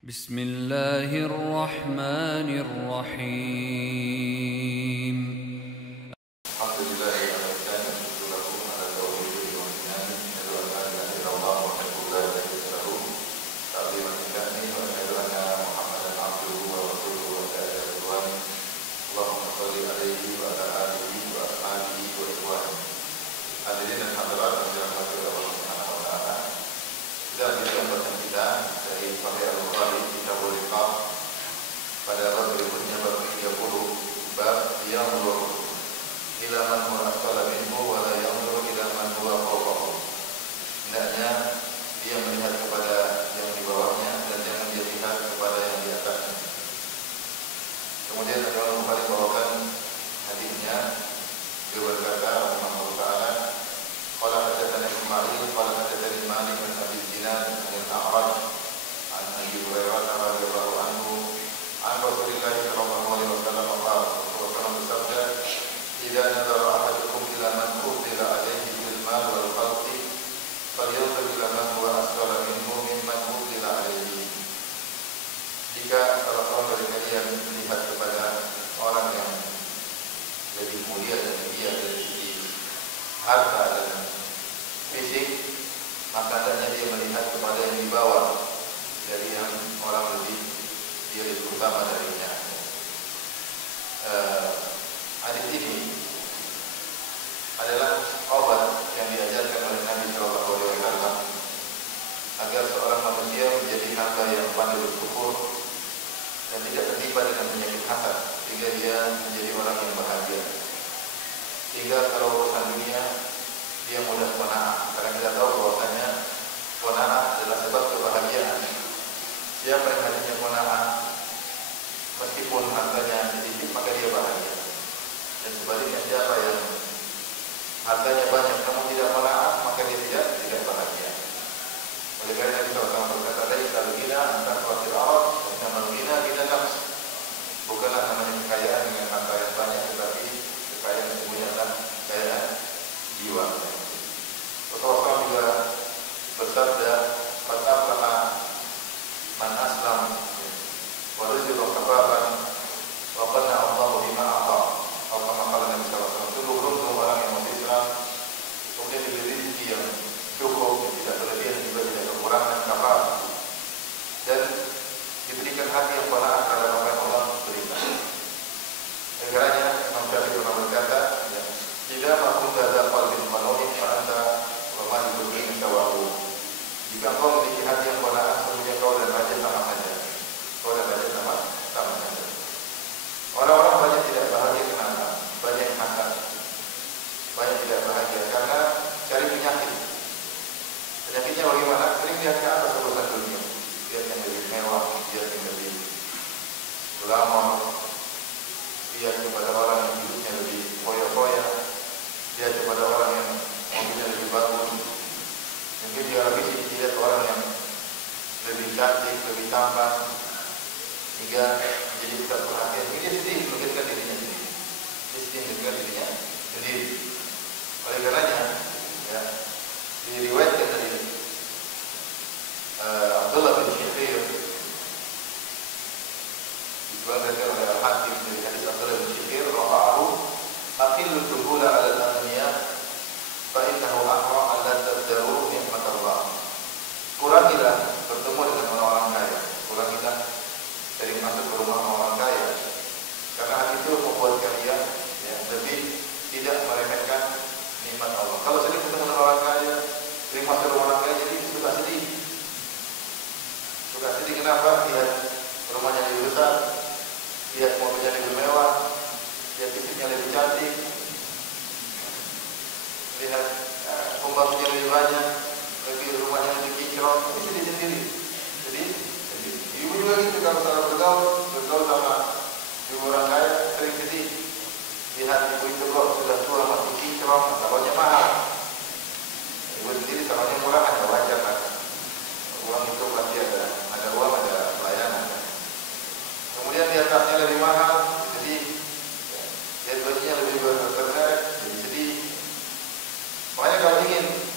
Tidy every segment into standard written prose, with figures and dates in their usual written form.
Bismillahirrahmanirrahim.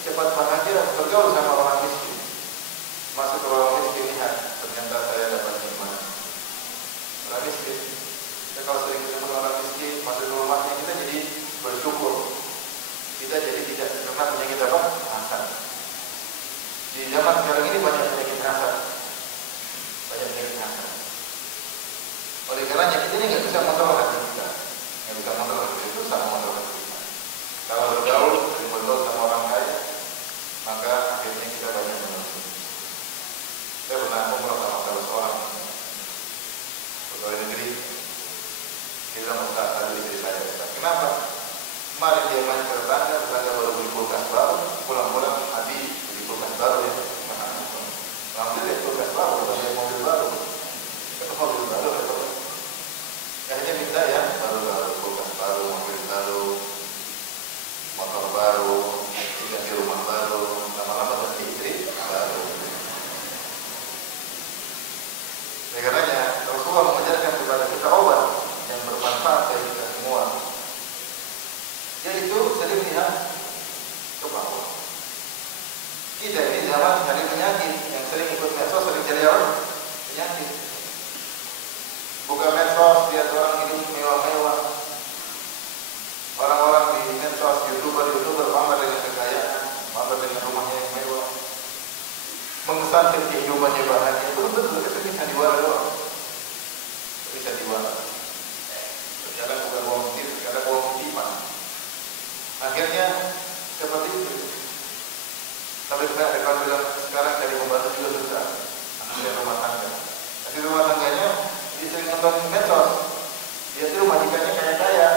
Cepat bahagia bergaul sama orang miskin. Masuk ke orang miskin, lihat ternyata saya Oleh karenanya Rasulullah mengajarkan kepada kita obat yang bermanfaat bagi kita semua, yaitu sering lihat ke bawah. Kita ini zaman cari penyakit, yang sering ikut medsos sering cari penyakit. Buka medsos, lihat orang hidup mewah-mewah. Orang-orang di medsos, youtuber pamer dengan kekayaan, pamer dengan rumahnya yang mewah, mengesankan kehidupannya bahagia. Betul-betul itu bisa diwara doang, bisa diwara. Kadang bukan uang tip, kadang uang titipan. Akhirnya seperti itu. Tapi kita ada kawan bilang sekarang cari pembantu juga susah. Akhirnya rumah tangga. Tapi rumah tangganya dia sering nonton medsos. Dia tuh majikannya kaya-kaya.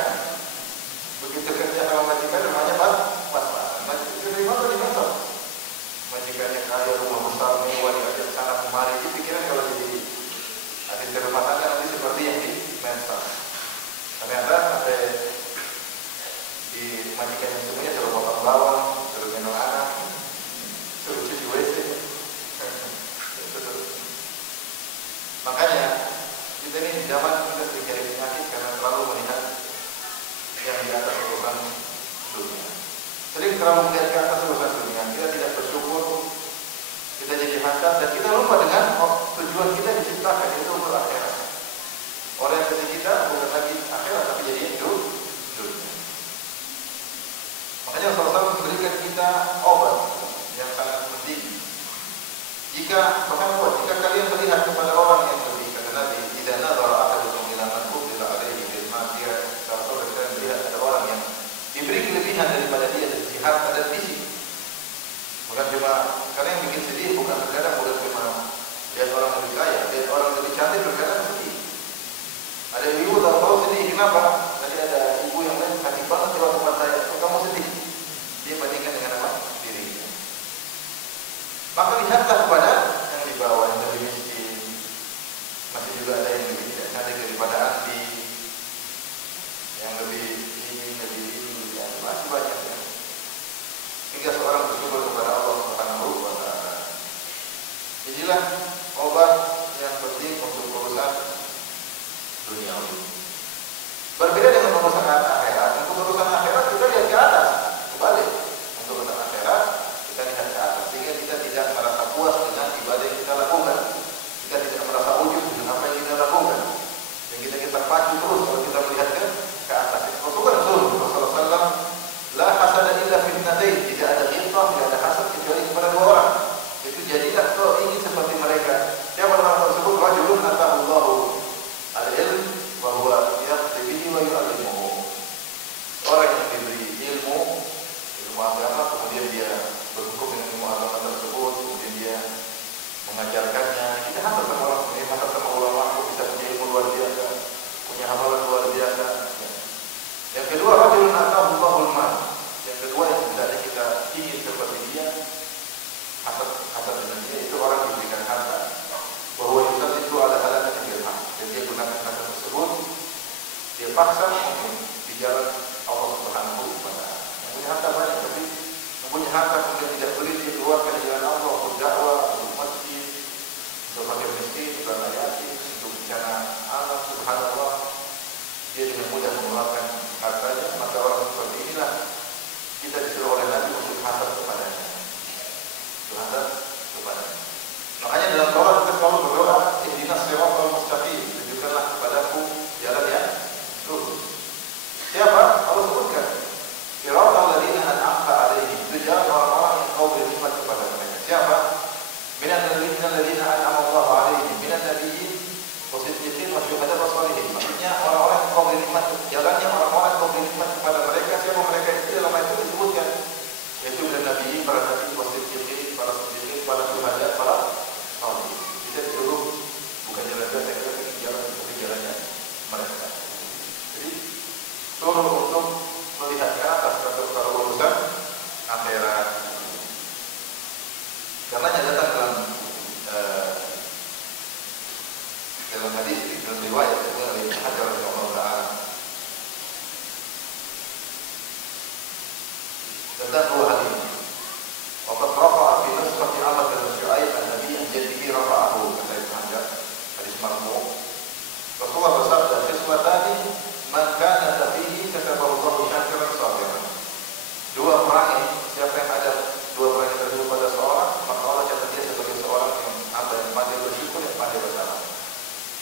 Begitu kerja sama majikan rumahnya pas-pasan. Majikan dari mana di medsos? Majikannya kaya, rumah besar, mewah, diajak sana kemari. Dia pikiran kalau jadi asisten rumah tangga nanti seperti yang di medsos. Ternyata sampai di majikan yang semuanya suruh potong bawang, suruh gendong anak, suruh cuci WC. Makanya kita ini di zaman kita sering cari penyakit karena terlalu melihat yang di atas urusan dunia. Sering terlalu melihat ke atas urusan dunia, kita tidak bersyukur, kita jadi hasad dan kita lupa dengan tujuan kita diciptakan itu untuk akhirat. Orientasi kita bukan lagi akhirat tapi jadi dunia. Makanya Rasulullah memberikan kita obat yang sangat penting. Jika kalian melihat kepada orang yang lebih, kata Nabi, tidak nadhara ahadukum ila man qubila alaihi bil ma'siyah. Kalau kalian melihat ada orang yang diberi kelebihan daripada dia dari sisi harta dan fisik, bukan cuma kalian bikin sedih, bukan cuma lihat orang lebih kaya, lihat orang lebih cantik terkadang sedih. Ada ibu tahu sedih, kenapa? Tadi ada ibu yang lain cantik banget di tempat saya, kok kamu sedih? Dia bandingkan dengan apa? Dirinya. Maka lihatlah kepada yang di bawah, yang lebih miskin. Masih juga ada yang lebih tidak cantik daripada anti, yang lebih ini, ya, masih banyak ya. Hingga seorang bersyukur kepada Allah Subhanahu wa Ta'ala. Inilah obat yang penting untuk urusan duniawi. Berbeda dengan urusan akhirat. Untuk urusan akhirat kita lihat ke atas, kebalik. Untuk urusan akhirat kita lihat ke atas sehingga kita tidak merasa puas dengan ibadah yang kita lakukan. Kita tidak merasa ujub dengan apa yang kita lakukan. Dan kita pacu terus kalau kita melihat ke atas. Rasulullah SAW, la hasada illa fitnatain. Tidak ada ghibah, tidak ada hasad kecuali kepada dua orang. Itu jadilah kau ingin seperti mereka. Siapa orang tersebut? Rajulun atahullahu al-ilm wa huwa yaqdi bihi wa yu'allimuhu. Orang yang diberi ilmu agama, kemudian dia berhukum dengan ilmu agama tersebut, kemudian dia mengajarkannya. Kita hasad sama orang sebenarnya, hasad sama ulama, aku bisa punya ilmu luar biasa, punya hafalan luar biasa. Yang kedua, rajulun atahullahu al-mal. Yang kedua yang hendaknya kita ingin seperti dia, hasad dengan dia, itu orang diberikan harta. Bahwa itu ada halangan yang dirham. Dan dia gunakan harta tersebut, dia paksa mungkin di jalan Allah Subhanahu wa Ta'ala. Yang punya harta banyak, tapi yang punya harta kemudian tidak beri, dia keluarkan di jalan Allah untuk dakwah, untuk masjid, untuk fakir miskin, untuk anak yatim, untuk bencana alam. Subhanallah, dia dengan mudah mengeluarkan hartanya. Maka orang seperti inilah kita disuruh oleh Nabi untuk hasad kepadanya. Hasad kepadanya. Makanya dalam doa kita selalu berdoa, ihdinas siratal mustaqim, tunjukkanlah kepadaku jalan yang lurus. Siapa? Allah sebutkan, siratal ladzina an'amta 'alaihim, itu jalan orang-orang yang kau beri nikmat kepada mereka. Siapa? Minal ladzina an'ama Allahu 'alaihim, minan nabiyyin wasiddiqin wasyuhada wassalihin. Maksudnya orang-orang yang kau beri nikmat, jalannya orang-orang yang kau beri nikmat kepada mereka. Siapa mereka itu? Dalam ayat itu disebutkan, yaitu minan nabiyyin, para nabi, wasiddiqin, para siddiqin, para syuhada, para salihin. Kita disuruh bukan jalan biasa, tapi jalan seperti jalannya mereka. Jadi suruh untuk melihat ke atas kalau urusan akhirat. Karena datang dalam hadis, dalam riwayat dari Ibnu Hajar radhiyallahu ta'ala tentang dua hal ini. Waqad rafa'a fi nuskhati Ahmad bin Syu'aib an-Nabi an jaddihi rafa'ahu, kata Ibnu Hajar, hadis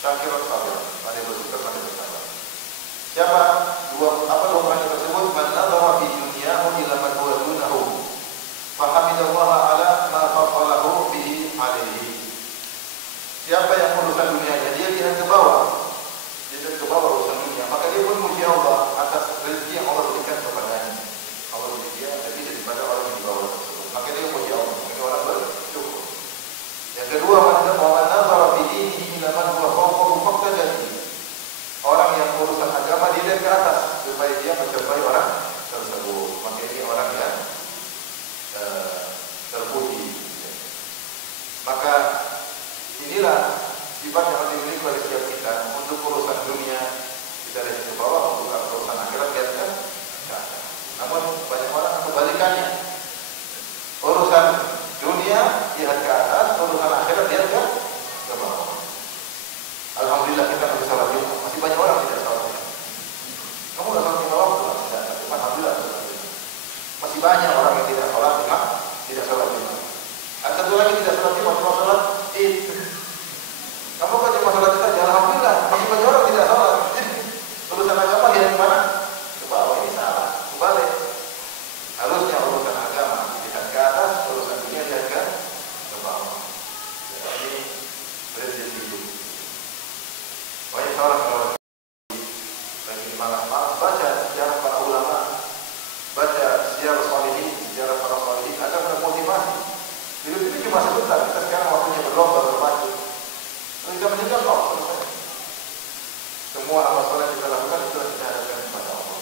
syakiran sabiran, pandai bersyukur, pandai bersabar. Siapa dua orang tersebut? Man nadhara fi dunyahu ila man huwa dunahu fa hamidallaha ala ma faddalahu bihi alaihi. Siapa yang urusan dunianya dia lihat ke bawah, urusan dunia, maka dia pun muji Allah atas rezeki yang Allah berikan kepadanya. Allah beri dia lebih daripada orang yang di bawah tersebut, maka dia muji Allah. Ini orang bersyukur. Yang kedua, man nazara fi dinihi ila man huwa fawqahu faqtadani. Orang yang urusan agama dia lihat ke atas supaya dia mencapai orang tersebut, maka ini orang yang terpuji. Maka inilah sifat yang harus dimiliki oleh setiap kita. Untuk urusan dunia kita lihat ke bawah, untuk urusan akhirat lihat ke atas. Namun banyak orang kebalikannya. Urusan dunia lihat ke atas, urusan akhirat lihat ke bawah. Alhamdulillah kita masih salat Jumat. Masih banyak orang tidak salat Jumat. Kamu nggak salat lima waktu? Tidak. Tapi alhamdulillah masih banyak orang yang tidak salat Jumat, tidak salat Jumat. Ada satu lagi tidak salat Jumat, cuma salat Id. Kamu kok cuma salat saja? Alhamdulillah masih banyak orang tidak salat. Urusan agama lihat ke mana? Ke bawah. Ini salah. Kebalik. Harusnya urusan agama lihat ke atas, urusan dunia lihat ke bawah. Ini prinsip hidup. Banyak orang kalau lagi malas-malas baca sejarah para ulama, baca sejarah salihin, sejarah para salihin akan bermotivasi. Hidup ini cuma sebentar. Kita sekarang waktunya berlomba bermaju. Kita meninggal selesai. Semua amal soleh kita lakukan itu kita hadapkan kepada Allah.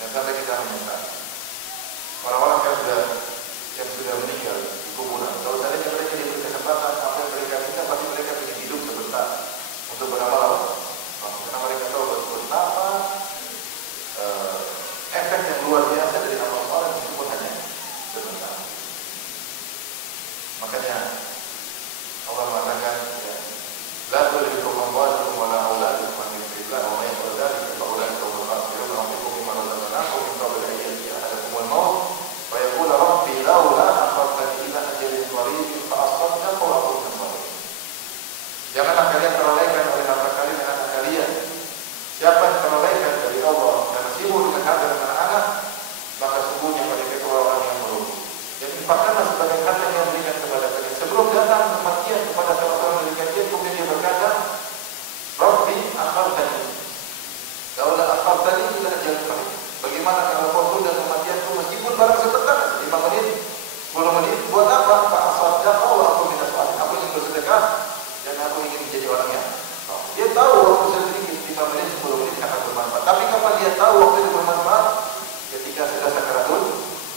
Dan sampai kita menyesal. Orang-orang yang sudah meninggal di kuburan, kalau seandainya mereka diberi kesempatan, apa yang mereka minta, pasti mereka ingin hidup sebentar untuk beramal Allah. Karena mereka tahu betapa efek yang luar biasa dari amal soleh meskipun hanya sebentar. Makanya Allah mengatakan, la tulhikum amwalukum wala auladukum an dzikrillah wa may yaf'al dzalika fa ulaika humul khasirun. Anfiqu mimma razaqnakum min qabli an ya'tiya ahadakumul maut fa yaqula rabbi laula akhartani ila ajalin qaribin fa asaddaq wa akun minas shalihin. Janganlah kalian terlalaikan oleh harta kalian dan anak kalian. Siapa yang terlalaikan dari Allah dan sibuk dengan harta dan anak-anak, maka sungguhnya mereka itu orang yang merugi. Jadi infakkanlah sebagai harta yang diberikan kepada kalian. Sebelum datang kematian kepada salah seorang dari kalian, kemudian dia berkata, Rabbi akhartani, laula akhartani ila ajalin qarib. Bagaimana kalau kau tunda kematianku meskipun barang sebentar, 5 menit, 10 menit, buat apa? Fa asaddaqa wa akun minas shalihin. Aku ingin bersedekah dan aku ingin menjadi orang yang dia tahu waktu sedikit, 5 menit, 10 menit akan bermanfaat. Tapi kapan dia tahu waktu itu bermanfaat? Ketika sudah sakaratul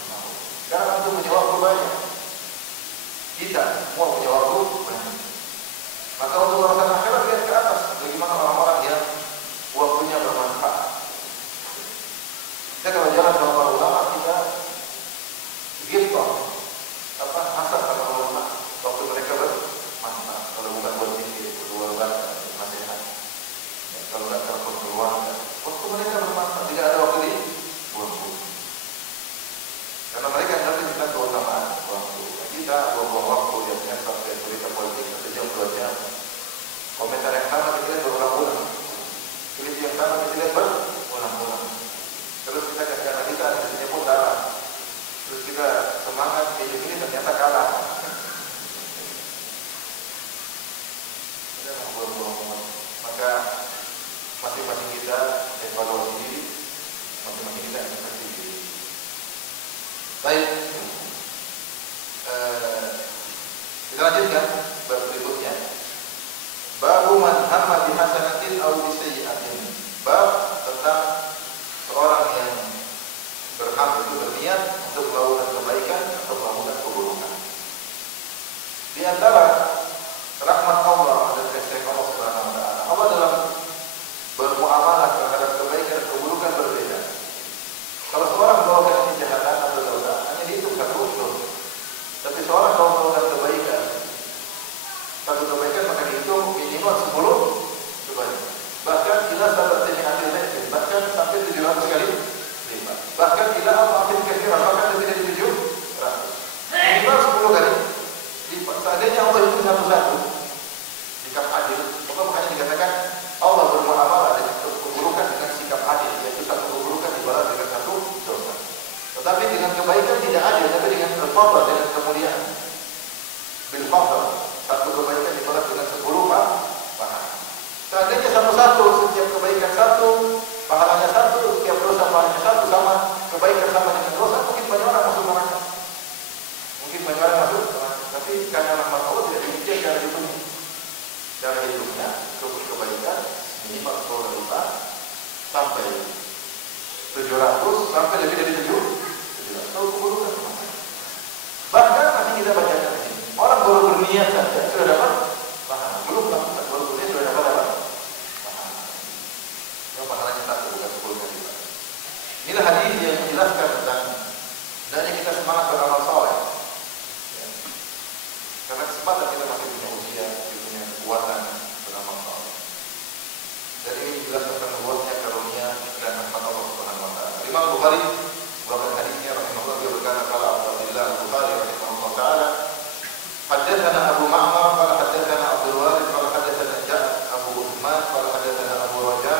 maut. Sekarang itu punya waktu banyak. Kita semua punya waktu banyak. Maka untuk urusan akhirat lihat ke atas. Bagaimana orang-orang yang waktunya bermanfaat. Kita kalau jalan sama para ulama, kita ghibtah, hasad sama ulama waktu mereka bermanfaat. Kalau bukan buat zikir, keluarga, nasihat. Kalau tidak telepon keluarga, waktu mereka bermanfaat, tidak ada waktu di buang-buang. Karena mereka ngerti tentang keutamaan waktu. Kita buang-buang waktu dia sampai berita politik 1 jam 2 jam. Komentar yang sama kita lihat berulang-ulang. Tweet yang sama kita lihat berulang-ulang. Terus kita kasih analisa, hasilnya pun darah. Terus kita semangat hidup ini ternyata kalah. Maka masing-masing kita evaluasi diri, masing-masing kita evaluasi diri. Baik, kita lanjutkan bab berikutnya. Babu man hamma bi hasanatin aw bi sayyi'atin. Bab tentang seorang yang berniat untuk melakukan kebaikan atau melakukan keburukan. Di antara rahmat Allah dan kasih Allah Subhanahu wa taala, Allah dalam bermuamalah terhadap kebaikan dan keburukan berbeda. Kalau seorang melakukan kejahatan atau dosa, hanya dihitung 1 unsur. Tapi seorang kalau melakukan kebaikan, 1 kebaikan maka dihitung minimal 10 cara hidupnya kebaikan minimal 10 juta sampai 700 sampai lebih dari 700. Kalau keburukan kemana? Bahkan masih kita bacakan di sini. Orang baru berniat saja sudah dapat pahala. Belum melakukan baru berniat sudah dapat pahala. Yang pahalanya satu bukan 10 kali lipat. Inilah hadis yang menjelaskan tentang hendaknya kita semangat beramal saleh. Ya. Karena kesempatan kita masih punya usia, masih punya kekuatan beramal saleh. Dan ini menjelaskan tentang luasnya karunia dan rahmat Allah Subhanahu wa taala. Imam Bukhari melakukan hadisnya rahimahullah dia berkata qala Abdullah Al-Bukhari rahimahullah taala haddatsana Abu Ma'mar qala haddatsana Abdul Warith qala haddatsana Abu Uthman qala haddatsana Abu Raja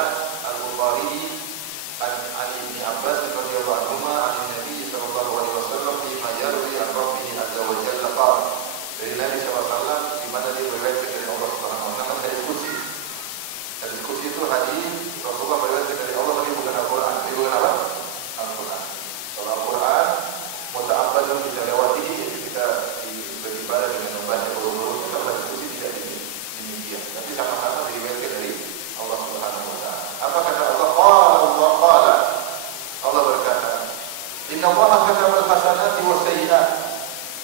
Al-Bukhari an Ibnu Abbas radhiyallahu anhu an Nabi sallallahu alaihi wasallam fi ma yarwi an Rabbih azza wa jalla qala dari Nabi sallallahu alaihi wasallam di mana dia meriwayatkan dari Allah Subhanahu wa taala hadis qudsi. Hadis qudsi itu hadis Rasulullah meriwayatkan dari Allah tapi bukan Al-Qur'an. Itu bukan apa? Al-Qur'an. Kalau Al-Qur'an muta'abbadun kita lewati kita beribadah dengan membaca buru-buru itu kalau hadis qudsi tidak demikian. Tapi sama-sama diriwayatkan dari Allah Subhanahu wa taala. Apa kata Allah? Qala Allah berkata, "Inna Allaha kataba al-hasanati was-sayyi'at."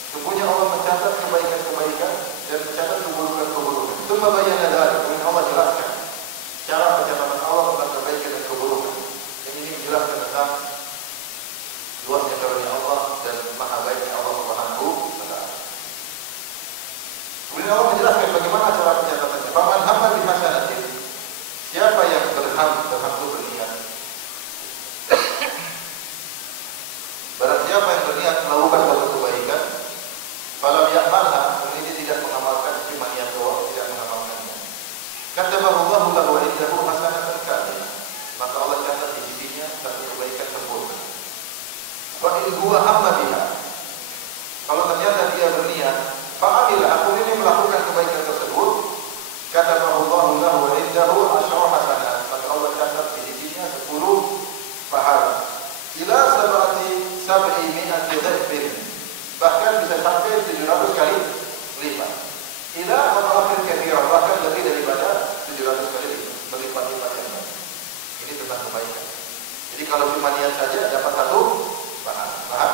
Sungguhnya Allah mencatat kebaikan-kebaikan dan mencatat keburukan-keburukan. Tsumma bayyana dzalik. Kemudian Allah jelaskan cara pencatatan Allah tentang kebaikan dan keburukan. Yang ini menjelaskan tentang luasnya karunia Allah dan maha baiknya Allah Subhanahu wa taala. Kemudian Allah menjelaskan bagaimana cara pencatatannya. Faman hamma bi hasanatin. Siapa yang berham itu berniat. Barang siapa yang berniat melakukan suatu kebaikan, falam ya'malha, kemudian dia tidak mengamalkan, cuma niat doang, tidak mengamalkannya. Katabahu Allahu lahu indahu hasanatan kamilah. Maka Allah catat di sisinya satu kebaikan sempurna. Wa in huwa hamma biha. Kalau ternyata dia berniat, fa'amila, kemudian melakukan kebaikan tersebut, katabahu Allahu lahu indahu asyara hasanat. Maka Allah catat di sisinya 10 pahala. Ila sab'i mi'ati dhifin. Bahkan bisa sampai 700 kali lipat. Ila akhir katsira, bahkan lebih daripada 700 kali lipat, berlipat-lipat yang banyak. Ini tentang kebaikan. Jadi kalau cuma niat saja dapat satu pahala. Paham?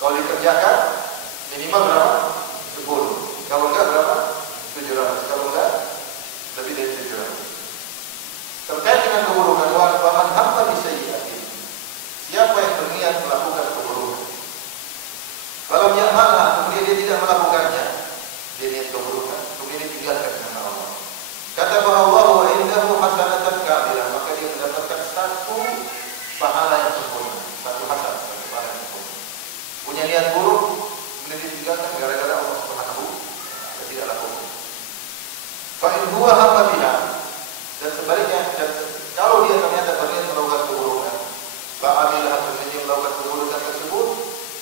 Kalau dikerjakan minimal berapa? 10. Kalau enggak berapa? 700. Kalau enggak lebih dari 700. Terkait dengan keburukan, wa man hamma bi sayyi'atin. Siapa yang berniat melakukan keburukan, kalau dia malah kemudian dia tidak melakukannya, dia niat keburukan, kemudian dia tinggalkan karena Allah. Kata bahwa Allah wa indahu hasanatan kamilah, maka dia mendapatkan satu pahala yang sempurna, satu hasanah, satu pahala yang sempurna. Punya niat buruk, kemudian ditinggalkan gara-gara Allah Subhanahu wa taala tidak lakukan. Fa in huwa hamma biha, dan sebaliknya, dan kalau dia ternyata berniat melakukan keburukan, fa'amilah, kemudian dia melakukan keburukan tersebut,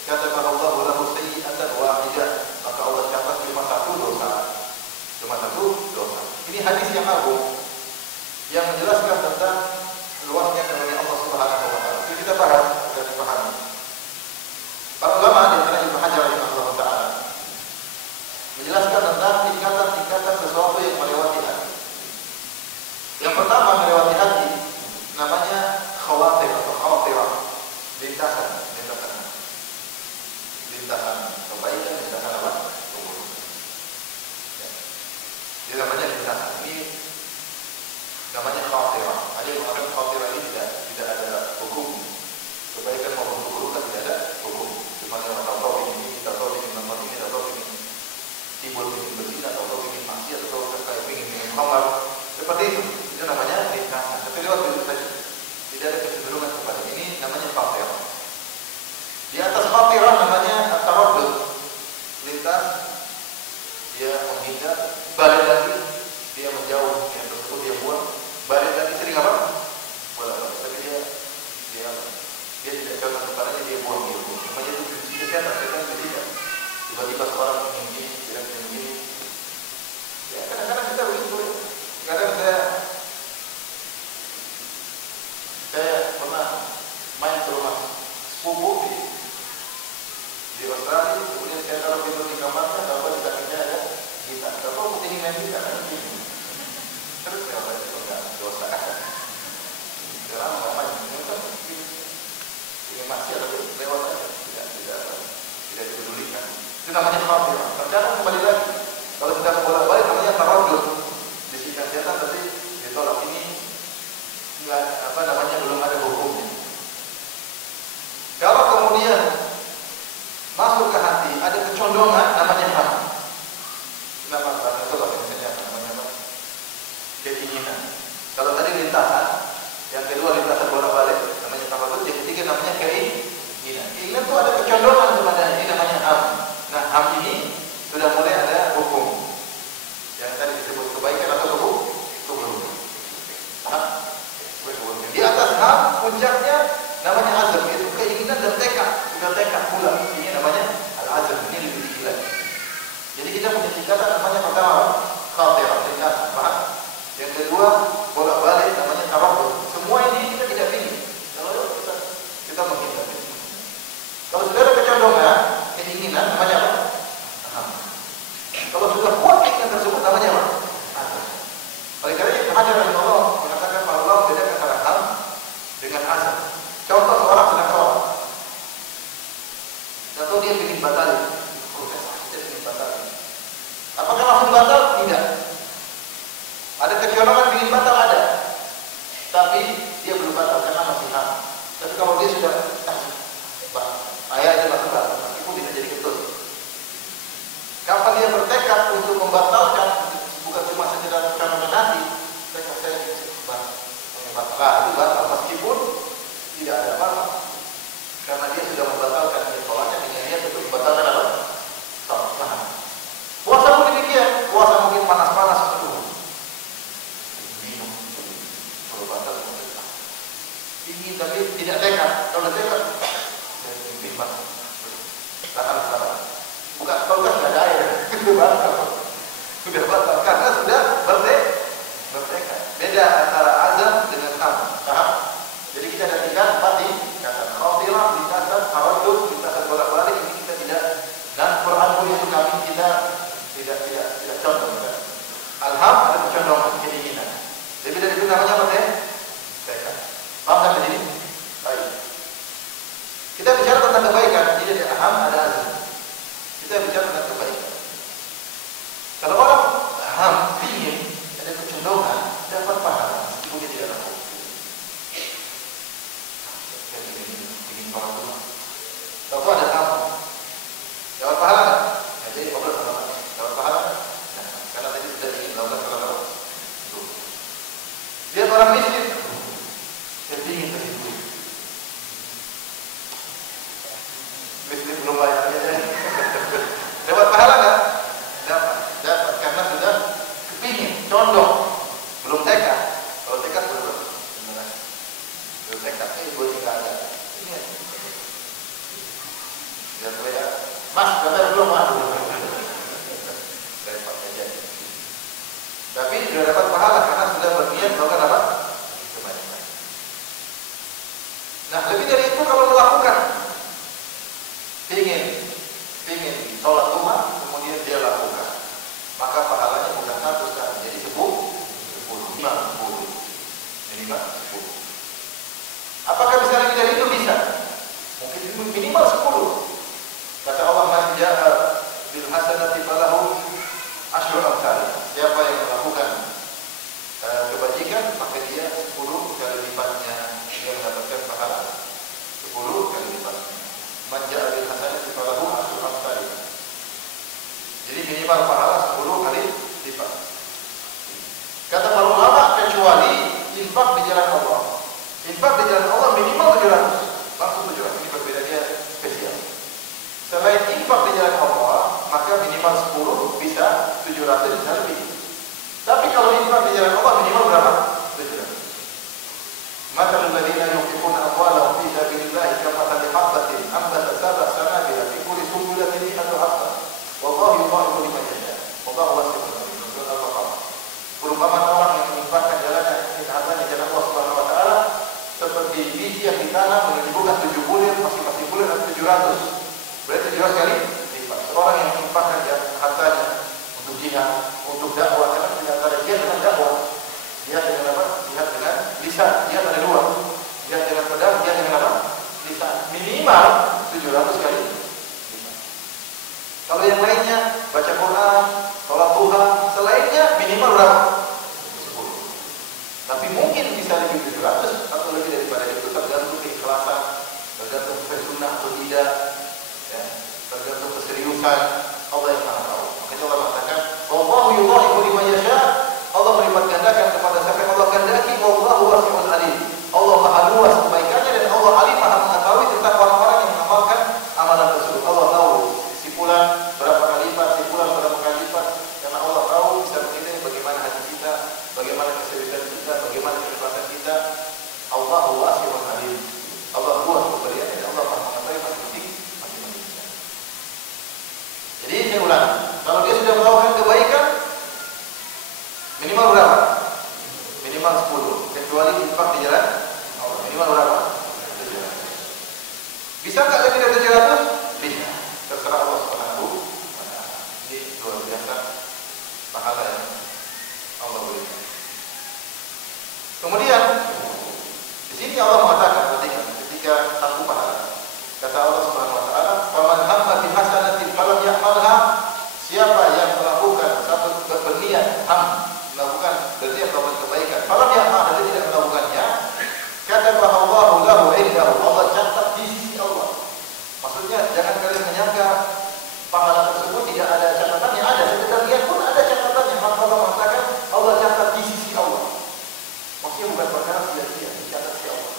kata bahwa Allah lahu sayyi'atan wahidah, maka Allah catat cuma satu dosa. Ini hadis yang agung yang menjelaskan tentang luasnya karunia Allah Subhanahu wa taala. Jadi kita bahas dan dipahami. Para ulama di antara Ibnu Hajar rahimahullah taala menjelaskan tentang tingkatan-tingkatan sesuatu yang melewati hati. Yang pertama melewati hati namanya khawatir atau khawatirah, lintasan kebaikan, lintasan apa? Keburukan. Ya. Ini namanya lintasan. Ini namanya khawatirah. Ada yang mengatakan khawatirah ini tidak ada hukum. Kebaikan maupun keburukan tidak ada hukum. Cuma yang tahu ini, tahu ini, timbul ingin berzina, atau ingin maksiat, atau ingin khamar. Seperti itu. Itu namanya lintasan. Tapi lewat itu saja. Tidak ada kecenderungan kepada ini, namanya khawatirah. Di atas khawatirah namanya at-taraddud. Lintas, dia menghindar, balik lagi, dia menjauh, yang tersebut dia buang, balik lagi sering apa? Bolak-balik. Tapi dia tidak contoh kepadanya, dia buang. Namanya itu fungsi kesehatan, setan kesehatan. Tiba-tiba seorang ingin gini, tidak ingin gini. Ya kadang-kadang kita begitu. Kadang saya kedua, bolak-balik namanya tarabut. Semua ini kita tidak pilih. Kalau kita menghindar. Kalau sudah ada kecondongan, keinginan namanya apa? Ham. Kalau sudah kuat keinginan tersebut namanya apa? Azam. Oleh karena itu Hajar rahimahullah mengatakan bahwa Allah membedakan antara ham dengan azam. Contoh seorang sedang sholat, atau dia ingin batalin, dia ingin batalin. Apakah langsung batal? Tidak. Ada kecondongan ingin batal ada, tapi dia belum batal karena masih ham. Tapi kalau dia sudah ayahnya langsung batal, meskipun tidak jadi ketut. Kapan dia bertekad untuk membatalkan, bukan cuma sekedar kecondongan hati, saya batal, batal meskipun tidak ada apa-apa, karena dia sudah membatalkan sholatnya dengan niat untuk membatalkan apa? Sholat. Puasa pun demikian, puasa mungkin panas-panas aduh, minum, kalau batal ingin tapi tidak tekad. Kalau tekad, saya mimpi banget, batal. Bukan kalau nggak ada air, sudah batal karena sudah bertekad. Beda antara azam dengan ham. Paham? Jadi kita ada empat tingkatan. Khawtirah, lintasan, tawadud, lintasan bolak-balik. Ini kita tidak, dan Quran pun itu kami kita tidak contoh. Alham ada kecondongan, keinginan. Lebih dari itu namanya apa? Tekad. Paham sampai sini? Baik. Kita bicara tentang kebaikan. Jadi ada alham, ada azam. Kita bicara tentang kebaikan. Kalau orang ham ingin ada kecondongan, dapat pahala meskipun dia tidak lakukan. Ingin sholat rumah. Tahu ada kamu, dapat pahala nggak? Jadi ngobrol sama kamu, dapat pahala nggak? Nah, karena tadi sudah ingin melakukan sholat apa? Lihat orang miskin, saya ingin terhidup. Miskin belum bayarnya. Dapat pahala nggak? Dapat karena sudah kepingin, condong, belum tekad. Kalau tekad belum tekad, gue tinggal ada. Ini dan saya, Mas, katanya belum repot aja. Tapi sudah dapat pahala karena sudah berniat melakukan apa? Kebaikan. Nah, lebih dari itu kalau melakukan ingin sholat rumah, kemudian dia lakukan, maka pahalanya bukan 1 sekarang, jadi 10, minimal 10. Apakah bisa lebih dari itu? Bisa. Mungkin minimal 10. Kata Allah, man ja'a bil hasanati falahu asyru amsalih. Siapa yang melakukan kebajikan, maka dia 10 kali lipatnya, dia mendapatkan pahala 10 kali lipatnya. Man ja'a bil hasanati falahu asyru amsalih. Jadi minimal pahala 10 kali lipat. Kata para ulama, kecuali infak di jalan Allah. Infak di jalan Allah minimal 700. Langsung 700. Ini perbedaannya spesial. Selain infak di jalan Allah, maka minimal 10 bisa 700 bisa lebih. Tapi kalau infak di jalan Allah minimal berapa? 700. Mathalul ladzina yunfiquna amwalahum fi sabilillahi kamathali habbatin ambatat sab'a sanabila fi kulli sunbulatin mi'atu habbatin. Wallahu yudha'ifu liman yasha'. Wallahu wasi'un alim. Surah Al-Baqarah. Perumpamaan orang yang menginfakkan jalannya hartanya jalan Allah Subhanahu wa taala seperti biji yang ditanam menumbuhkan 7 bulir, masing-masing bulir ada 700. Berarti 700 kali lipat. Seorang yang menginfakkan hartanya untuk jihad, untuk dakwah, karena di antara jihad dengan dakwah, jihad dengan apa? Jihad dengan lisan. Jihad ada 2. Jihad dengan pedang, jihad dengan apa? Lisan. Minimal 700 kali lipat. Kalau yang lainnya baca Quran, sholat duha, selainnya minimal berapa? 10. Tapi mungkin bisa lebih 700 atau lebih daripada itu, tergantung keikhlasan, tergantung sunnah atau tidak, ya, tergantung keseriusan. Allah yang Maha tahu. Makanya Allah mengatakan, "Wallahu yudha'ifu liman yasha'." Allah melipat gandakan kepada siapa yang Allah kehendaki. Wallahu wasi'un alim. Allah Maha luas kebaikannya dan Allah alim Maha mengetahui tentang orang-orang yang mengamalkan amalan tersebut. Allah tahu simpulan berapa kali lipat, simpulan berapa kali lipat, karena Allah tahu, bisa menilai bagaimana hati kita, bagaimana keseriusan kita, bagaimana keikhlasan kita. Allah wasi'un alim. Allah luas pemberiannya dan Allah Maha mengetahui masing-masing. Jadi saya ulang, kalau dia sudah melakukan kebaikan minimal berapa? minimal 10, kecuali infak di jalan Allah. Minimal berapa? 700. Bisa nggak lebih dari 700? Bisa. Terserah Allah Subhanahu wa Ta'ala. Ini luar biasa pahala yang Allah berikan. Kemudian di sini Allah mengatakan ketika satu pahala. Kata Allah Subhanahu wa Ta'ala, "Faman hamma bi hasanatin falam ya'malha." Siapa yang melakukan satu berniat melakukan berniat melakukan kebaikan, falam ya'malha, dia tidak melakukannya, katabahu Allahu lahu 'indahu, Allah catat di sisi Allah. Maksudnya jangan kalian menyangka pahala tersebut tidak ada catatannya, ada, sekedar niat pun ada catatannya. Maka Allah mengatakan Allah catat di sisi Allah. Maksudnya bukan perkara sia-sia, dicatat di Allah.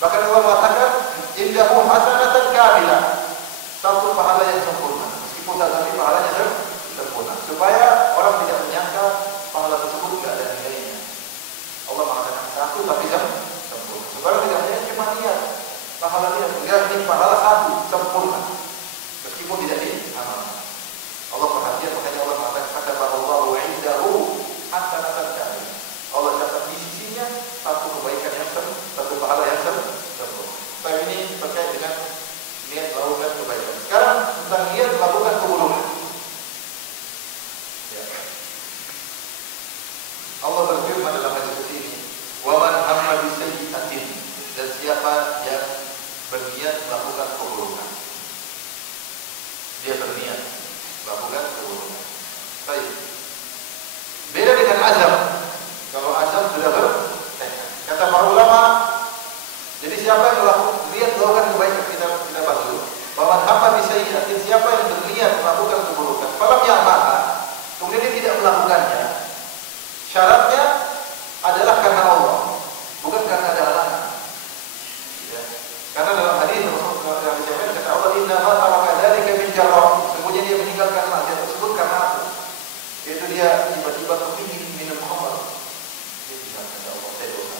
Bahkan Allah mengatakan indahu hasanatan kamilah, satu pahala yang sempurna, meskipun tapi pahalanya sempurna, supaya orang tidak menyangka pahala tersebut tidak ada nilainya. Allah mengatakan satu tapi sempurna, supaya tidak hanya cuma niat pahala niat, enggak, ini pahala satu sempurna, meskipun tidak diamalkan. Allah perhatian, makanya Allah mengatakan kataballahu 'indahu hasanatan kamilah. Allah catat di sisinya satu kebaikan yang satu pahala yang sempurna. Tapi ini terkait dengan niat melakukan kebaikan. Sekarang tentang niat melakukan keburukan. Ya. Allah berfirman dalam hadis ini, "Wa man hamma bi sayyi'atin," dan siapa yang berniat melakukan keburukan. Dia berniat melakukan keburukan. Baik. Beda dengan azam. Kalau azam sudah bertekad. Kata para ulama, jadi siapa yang niat melakukan kebaikan, kita bahas dulu. Bahwa hamma bi sayyi'atin, siapa yang berniat melakukan keburukan, falam ya'malha, kemudian dia tidak melakukannya. Syaratnya adalah karena Allah, bukan karena ada halangan. Ya. Karena dalam hadis Rasulullah yang disampaikan kata Allah, "Inna ma taraka dzalika min jarrah." Semuanya dia meninggalkan maksiat tersebut karena apa? Yaitu dia tiba-tiba kepingin minum khamr. Dia tinggalkan, ya Allah, saya dosa.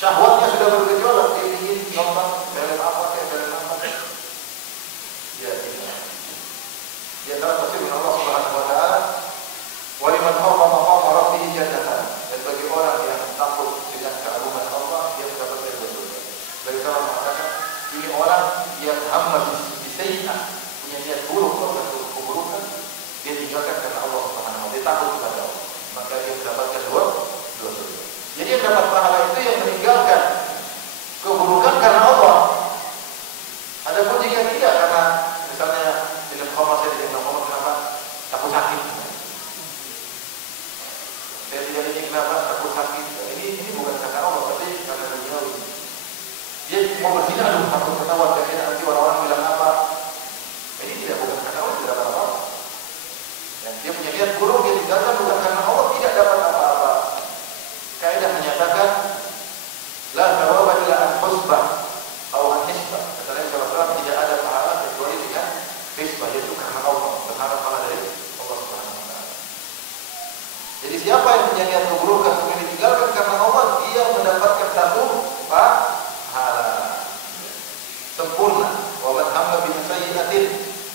Syahwatnya sudah bergejolak, dia ingin nonton film apa, film apa. Dia tidak. Dia telah tafsir Allah Subhanahu wa Ta'ala, "Wa liman khafa maqama rabbih jannatan." Dan bagi orang yang takut dengan keagungan Allah, dia mendapatkan dua surga. Bagi orang mengatakan, ini orang yang hamma bi sayyi'ah, punya niat buruk melakukan keburukan, dia tinggalkan karena Allah Subhanahu wa Ta'ala, dia takut kepada Allah, maka dia mendapatkan dua surga. Jadi yang dapat pahala itu yang meninggalkan keburukan karena Allah. Adapun jika tidak, karena misalnya minum khamr, saya tidak minum khamr, kenapa? Takut sakit. Saya tidak ingin, kenapa? Takut sakit. Ini bukan karena Allah, tapi karena duniawi. Dia mau berzina, aduh takut ketahuan, nanti orang-orang bilang apa. Ini tidak, bukan karena Allah, tidak dapat apa-apa. Dia punya niat buruk, dia tinggalkan bukan karena Allah, tidak dapat apa-apa. Kaidah menyatakan la thawaba illa an husbah atau an hisbah. Kata Nabi SAW, tidak ada pahala kecuali dengan hisbah, yaitu karena Allah, berharap pahala dari Allah Subhanahu wa Ta'ala. Jadi siapa yang punya niat keburukan kemudian ditinggalkan karena Allah, dia mendapatkan satu pahala sempurna. Wa man hamma bi sayyi'atin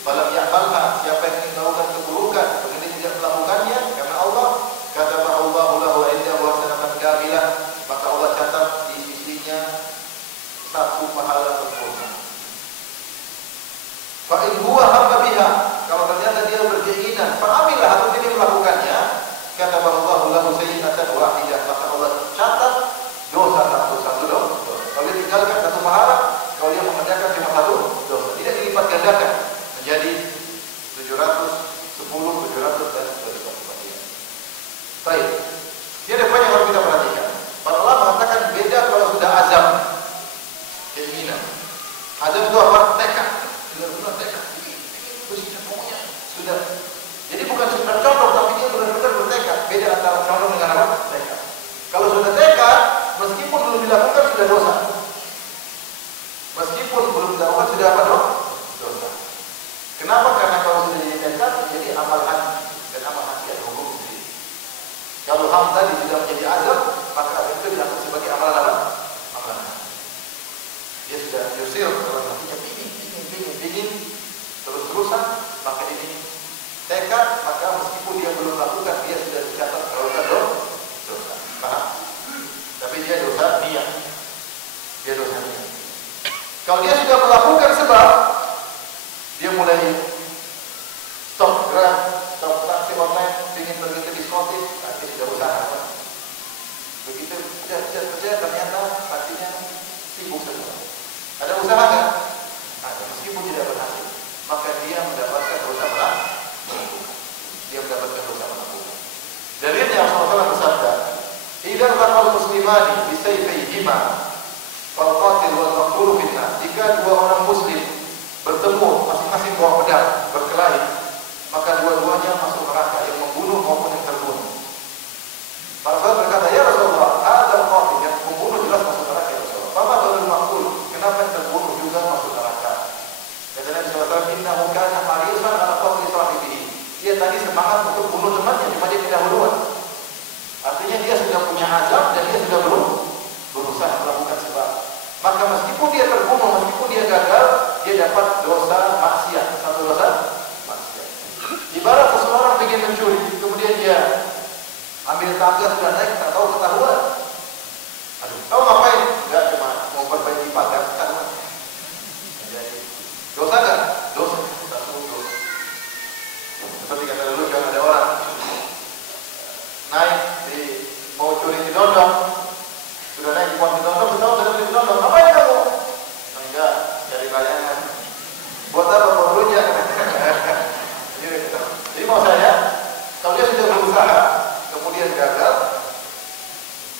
falam ya'malha, siapa yang ingin melakukan keburukan kemudian tidak melakukannya karena Allah, katabahu Allahu lahu 'indahu hasanatan kamilah, maka Allah catat di sisinya satu pahala sempurna. Fa in huwa hamma biha, kalau ternyata dia berkeinginan fa'amilah atau tidak melakukannya, katabahu Allahu lahu sayyi'atan wahidah, maka Allah catat dosa satu dosa. Kalau dia tinggalkan satu pahala, kalau dia mengerjakan cuma satu dosa, tidak dilipat gandakan menjadi 700, 10, 700 dan seterusnya. Baik. Ini ada banyak yang harus kita perhatikan. Para ulama mengatakan beda kalau sudah azam, keinginan. Azam itu apa? Tekad. Benar-benar tekad. Terus kita maunya sudah. Jadi bukan sekedar condong, tapi dia benar-benar bertekad. Beda antara condong dengan apa? Tekad. Kalau sudah tekad, meskipun belum dilakukan sudah dosa. Meskipun belum dilakukan sudah apa dong? Dosa. Kenapa? Karena kalau sudah jadi tekad, jadi amal hati, dan amal hati ada hukum sendiri. Kalau ham tadi sudah menjadi azam, maka itu dianggap sebagai amalan apa? Amalan hati. Dia sudah yusir dalam hatinya, ingin terus-terusan, maka ini tekad, maka meskipun dia belum lakukan, dia sudah dicatat melakukan dosa. muslimani bisayfayhima fal qatil wal maqtul finnar. Jika dua orang muslim bertemu masing-masing bawa pedang berkelahi, maka dua-duanya masuk neraka, yang membunuh maupun yang terbunuh. Para sahabat berkata, ya Rasulullah, ada qatil, yang membunuh jelas masuk neraka ya Rasulullah. Fama balul maqtul, kenapa yang terbunuh juga masuk neraka? Kata Nabi SAW, innahu kana harisan ala qatli sahibihi. Dia tadi semangat untuk bunuh temannya, cuma dia tidak duluan. Artinya dia sudah punya azam dan dia sudah berusaha melakukan sebab. Maka meskipun dia terbunuh, meskipun dia gagal, dia dapat dosa maksiat, satu dosa maksiat. Ibarat seseorang ingin mencuri, kemudian dia ambil tangga sudah naik, tak tahu ketahuan. Aduh, tahu ngapain? Enggak, cuma mau perbaiki pagar, kan? Jadi dosa enggak? Dosa, satu dosa. Seperti kata dulu, kan ada orang naik mau curi di dondong, sudah naik di pohon di dondong, sudah sudah di dondong, ngapain kamu? Enggak, cari layangan. Buat apa? Buat rujak. Jadi mau saya, kalau dia sudah berusaha, kemudian gagal,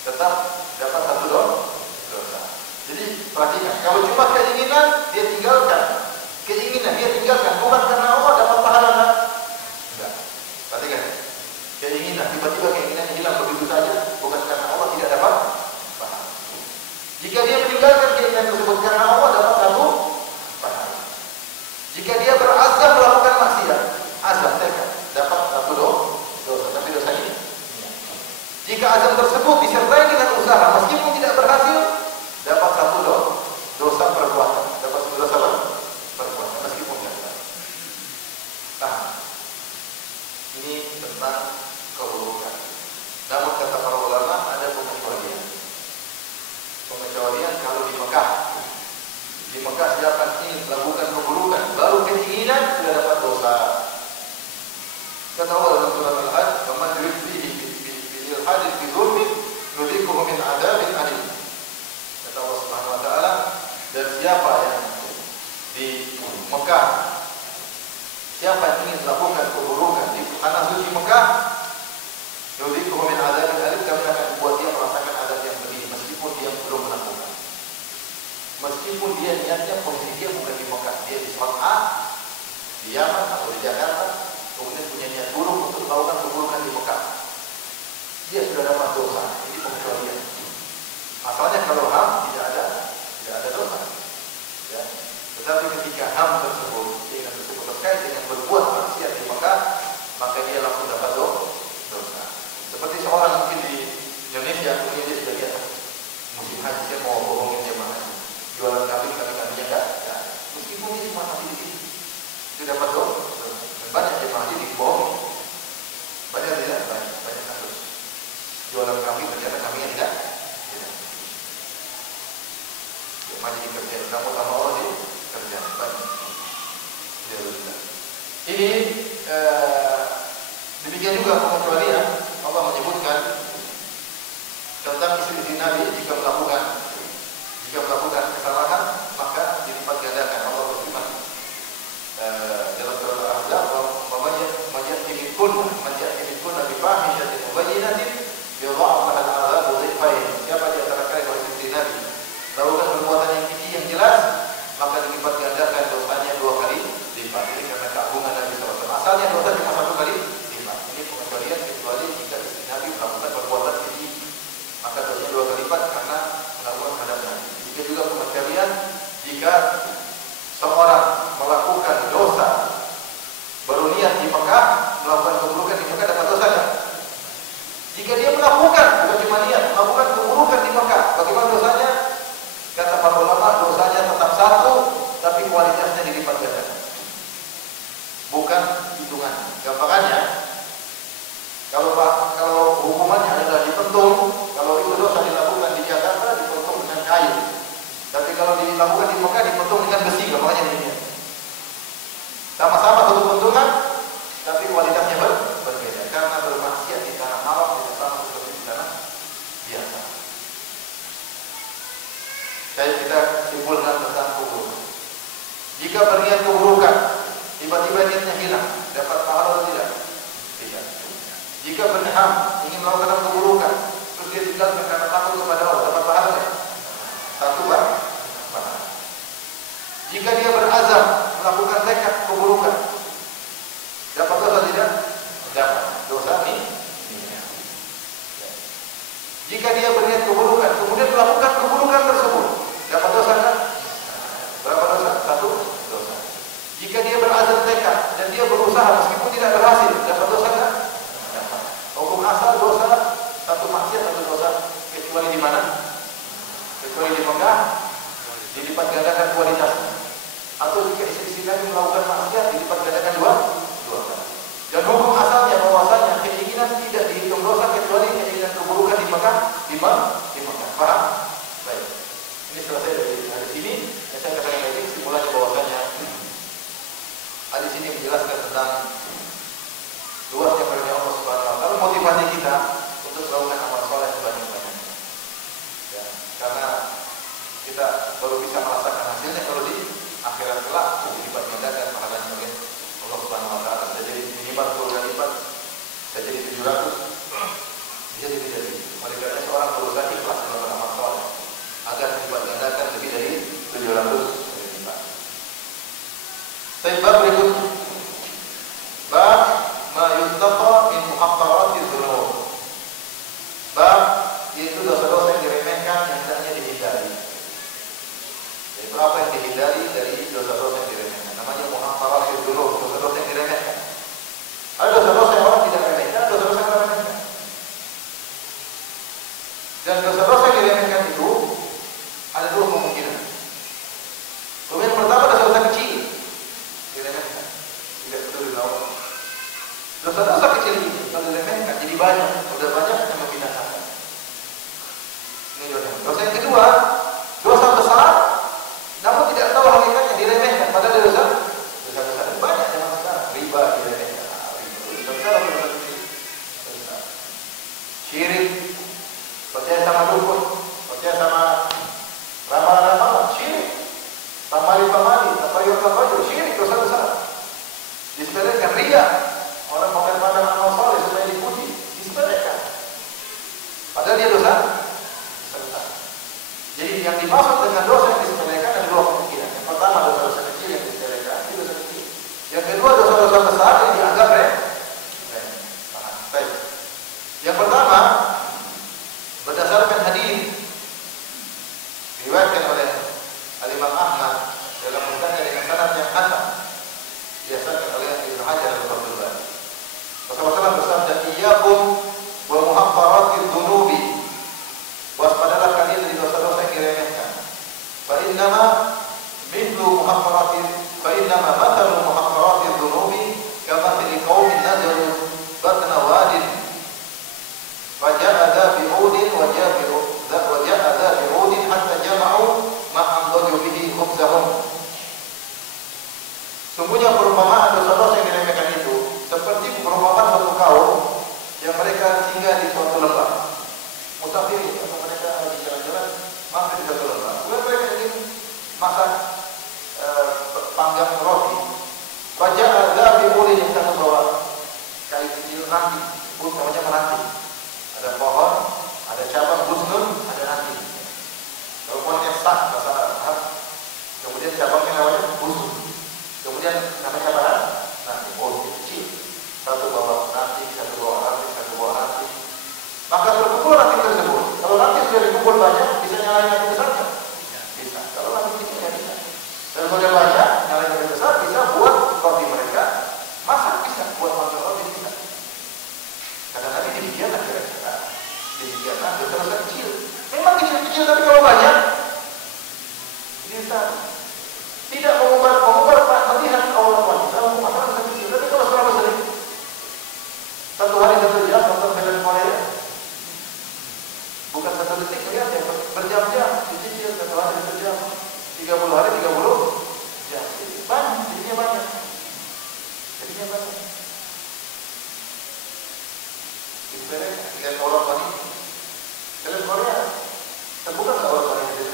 tetap dapat satu dosa. Jadi perhatikan, kalau cuma keinginan dia tinggalkan, bukan karena Allah dapat pahala enggak? Enggak. Perhatikan, keinginan tiba-tiba keinginannya hilang begitu saja, bukan karena Allah tidak dapat pahala. Jika dia meninggalkan keinginan tersebut karena Allah dapat satu pahala. Jika dia berazam melakukan maksiat, azam tekad, dapat satu dosa, tapi dosa ini. Jika azam tersebut disertai dengan usaha, meskipun tidak berhasil, dapat satu dosa perbuatan, dapat satu dosa perbuatan, meskipun gagal. Nah, ini tentang keburukan. Namun kata para ulama ada pengecualian. Pengecualian kalau di Mekah. Di Mekah siapa ingin melakukan keburukan, baru keinginan sudah dapat dosa. Kata Allah dalam surat Al-Hajj, "Faman yurid bihi bil hadith bi dzulmin nudzikuhu min adzabin alim." Kata Allah Subhanahu wa taala, dan siapa yang di Mekah, siapa yang ingin melakukan keburukan di tanah suci Mekah, nudzikuhu min adzabin alim, kami akan buat dia merasakan azab yang pedih meskipun dia belum melakukan. Meskipun dia niatnya posisi dia bukan di Mekah, dia di San'a, di Yaman atau di Jakarta, kemudian punya niat buruk untuk melakukan keburukan di Mekah, dia sudah dapat dosa. Ini pengecualian. Asalnya kalau HAM tidak ada dosa. Ya. Tetapi ketika HAM tersebut, keinginan tersebut terkait dengan berbuat maksiat di Mekah, maka dia langsung dapat dosa. Seperti seorang mungkin di Indonesia, kemudian dia sudah lihat musim haji, saya mau bohongin jemaah haji, jualan kambing tapi kambingnya enggak. Meskipun dia cuma mati di sini, dia dapat dosa. Banyak jemaah haji dibohongin. Banyak tidak? Banyak kasus. Jualan kambing ternyata kambingnya tidak. Jemaah haji dikerjain, kamu sama Allah dikerjain. Banyak. Ini demikian juga pengecualian. Allah menyebutkan tentang istri Nabi jika melakukan kesalahan maka dilipat gandakan. Allah berfirman dalam surah Al-Ahzab, "Man ya'ti minkunna bi fahishatin mubayyinatin yudha'af laha al-'adzabu dhifayn." Siapa di antara kalian wahai istri Nabi melakukan perbuatan yang keji yang jelas, maka dilipat gandakan dosanya 2 kali lipat. Ini karena keagungan Nabi SAW. Asalnya dosa cuma 1 kali lipat. Ini pengecualian kecuali jika istri Nabi melakukan perbuatan keji, maka dosanya 2 kali lipat karena melakukan hadap Nabi. Jika juga pengecualian jika seorang melakukan dosa berniat di Mekah, melakukan keburukan di Mekah, dapat dosa kan? Jika dia melakukan, bukan cuma niat, melakukan keburukan di Mekah, bagaimana dosanya? Kata para ulama, dosanya tetap 1, tapi kualitasnya dilipat gandakan. Bukan hitungan. Gampangannya, kalau hukumannya adalah dipentung, kalau itu dosa dilakukan di Jakarta, dipentung dengan kayu. Tapi kalau dilakukan di Mekah, dipentung dengan besi, gampangannya ini. Sama-sama satu pentungan, tapi kualitasnya berbeda. Karena bermaksiat di tanah haram tidak sama seperti di tanah biasa. Saya kita simpulkan tentang keburukan. Jika berniat keburukan, tiba-tiba niatnya hilang, dapat pahala atau tidak? Tidak. Jika berniat ingin melakukan keburukan, terus dia dia tinggalkan karena takut kepada Allah, dapat pahala nggak? Satu pahala. Jika dia berazam melakukan tekad keburukan, dapat dosa tidak? Dapat dosa ini. Jika dia berniat keburukan, kemudian melakukan keburukan tersebut, dapat dosa nggak? Berapa dosa? Satu dosa. Jika dia berazam tekad dan dia berusaha meskipun tidak berhasil, dapat dosa nggak? Dapat. Hukum asal dosa satu maksiat satu dosa, kecuali di mana? Kecuali di Mekah, dilipat gandakan kualitasnya. Atau jika istri kami melakukan maksiat, dilipat gandakan dua kali. Dan hukum asalnya bahwasanya keinginan tidak dihitung dosa kecuali keinginan keburukan di Mekah, di Mekah. Paham? Baik. Ini selesai dari hadis ini. Yang saya katakan tadi simulasi bahwasanya hadis ini menjelaskan tentang luasnya karunia Allah Subhanahu wa taala, motivasi kita untuk melakukan amal saleh sebanyak-banyaknya. Ya, karena kita baru bisa merasakan hasilnya kalau di akhirat kelak dilipat gandakan pahalanya oleh Allah Subhanahu wa taala. Bisa jadi minimal 10 kali lipat, bisa jadi 700, bisa jadi. Oleh karena seorang berusaha ikhlas dalam amal saleh agar dilipat gandakan lebih dari 700 kali lipat. Bab berikutnya, bab ma yuttaqa min muhaqqaratiz dzunub. Bab yaitu dosa-dosa yang diremehkan yang hendaknya dihindari. Yaitu apa yang dihindari dari dosa-dosa yang diremehkan. Namanya muhaqqaratiz dzunub, dosa-dosa yang diremehkan. Ada dosa-dosa yang orang tidak remehkan, ada dosa-dosa yang diremehkan. Dan dosa-dosa yang diremehkan itu ada dua kemungkinan. Yang pertama dosa-dosa kecil diremehkan, tidak peduli lawan. Dosa-dosa kecil ini kalau diremehkan jadi banyak, sudah banyak yang membinasakan. Ini dosa yang kedua, dosa besar namun tidak tahu hakikatnya diremehkan, padahal dosa besar banyak zaman sekarang. Riba diremehkan, dosa besar atau dosa kecil? Syirik, percaya sama dukun, percaya sama ramalan-ramalan, syirik. Pamali-pamali, tapayur-tapayur, syirik, dosa besar. Disepelekan, riya. Orang pamer-pamer amal saleh supaya dipuji, disepelekan. Padahal dia dosa besar. Jadi yang dimaksud dengan dosa yang disepelekan ada dua kemungkinan. Yang pertama dosa-dosa kecil yang disepelekan, itu dosa kecil. Yang kedua dosa-dosa besar yang dianggap remeh. Baik. Yang pertama berdasarkan hadis diriwayatkan oleh Al-Imam Ahmad dalam musnadnya dengan sanad yang hasan, dihasankan oleh Ibnu Hajar al-Fathul Bari. Rasulullah bersabda, "Iyyakum wa muhaqqaratiz dzunubi." Waspadalah kalian dari dosa-dosa yang diremehkan. Fa innama mithlu muhaqqaratiz fa innama mathalu muhaqqaratiz dzunubi kama fi qaumin nazalu batna wadin wa ja'a bi'udin wa ja'a bi'udin hatta jama'u ma amdadu bihi khubzahum. Sungguhnya perumpamaan dosa-dosa yang diremehkan itu seperti perumpamaan suatu kaum yang mereka singgah di suatu lembah. Musafir atau mereka lagi jalan-jalan mampir di suatu lembah. Kemudian mereka ingin masak panggang roti. Wajah ada bi'udin yang satu bawa kayu kecil ranting, namanya ranting. Ada pohon, ada cabang busnun, ada ranting. Kalau pohonnya sak, bahasa Arab. Kemudian cabangnya namanya busnun. Kemudian namanya apa? Ranting. Oh, kecil. Satu bawa ranting, satu bawa ranting, satu bawa ranting. Maka terkumpul ranting tersebut. Kalau ranting sudah dikumpul banyak, bisa nyalain api besar kan? Bisa. Kalau ranting kecil nggak bisa. Dan kalau udah banyak, nyalain api besar bisa buat roti mereka. Masak bisa, buat masak roti bisa. Kadang-kadang demikianlah kira-kira. Demikianlah dosa-dosa kecil. Memang kecil-kecil, tapi kalau banyak bisa. Tidak mengubah melihat Allah wanita, masalah dosa kecil. Tapi kalau selama sering, satu hari satu jam nonton film Korea, bukan satu detik lihat ya, berjam-jam dicicil, satu hari satu jam, 30 hari 30 jam. Banyak, jadinya banyak. Lihat orang wanita, film Korea, terbuka nggak orang wanita?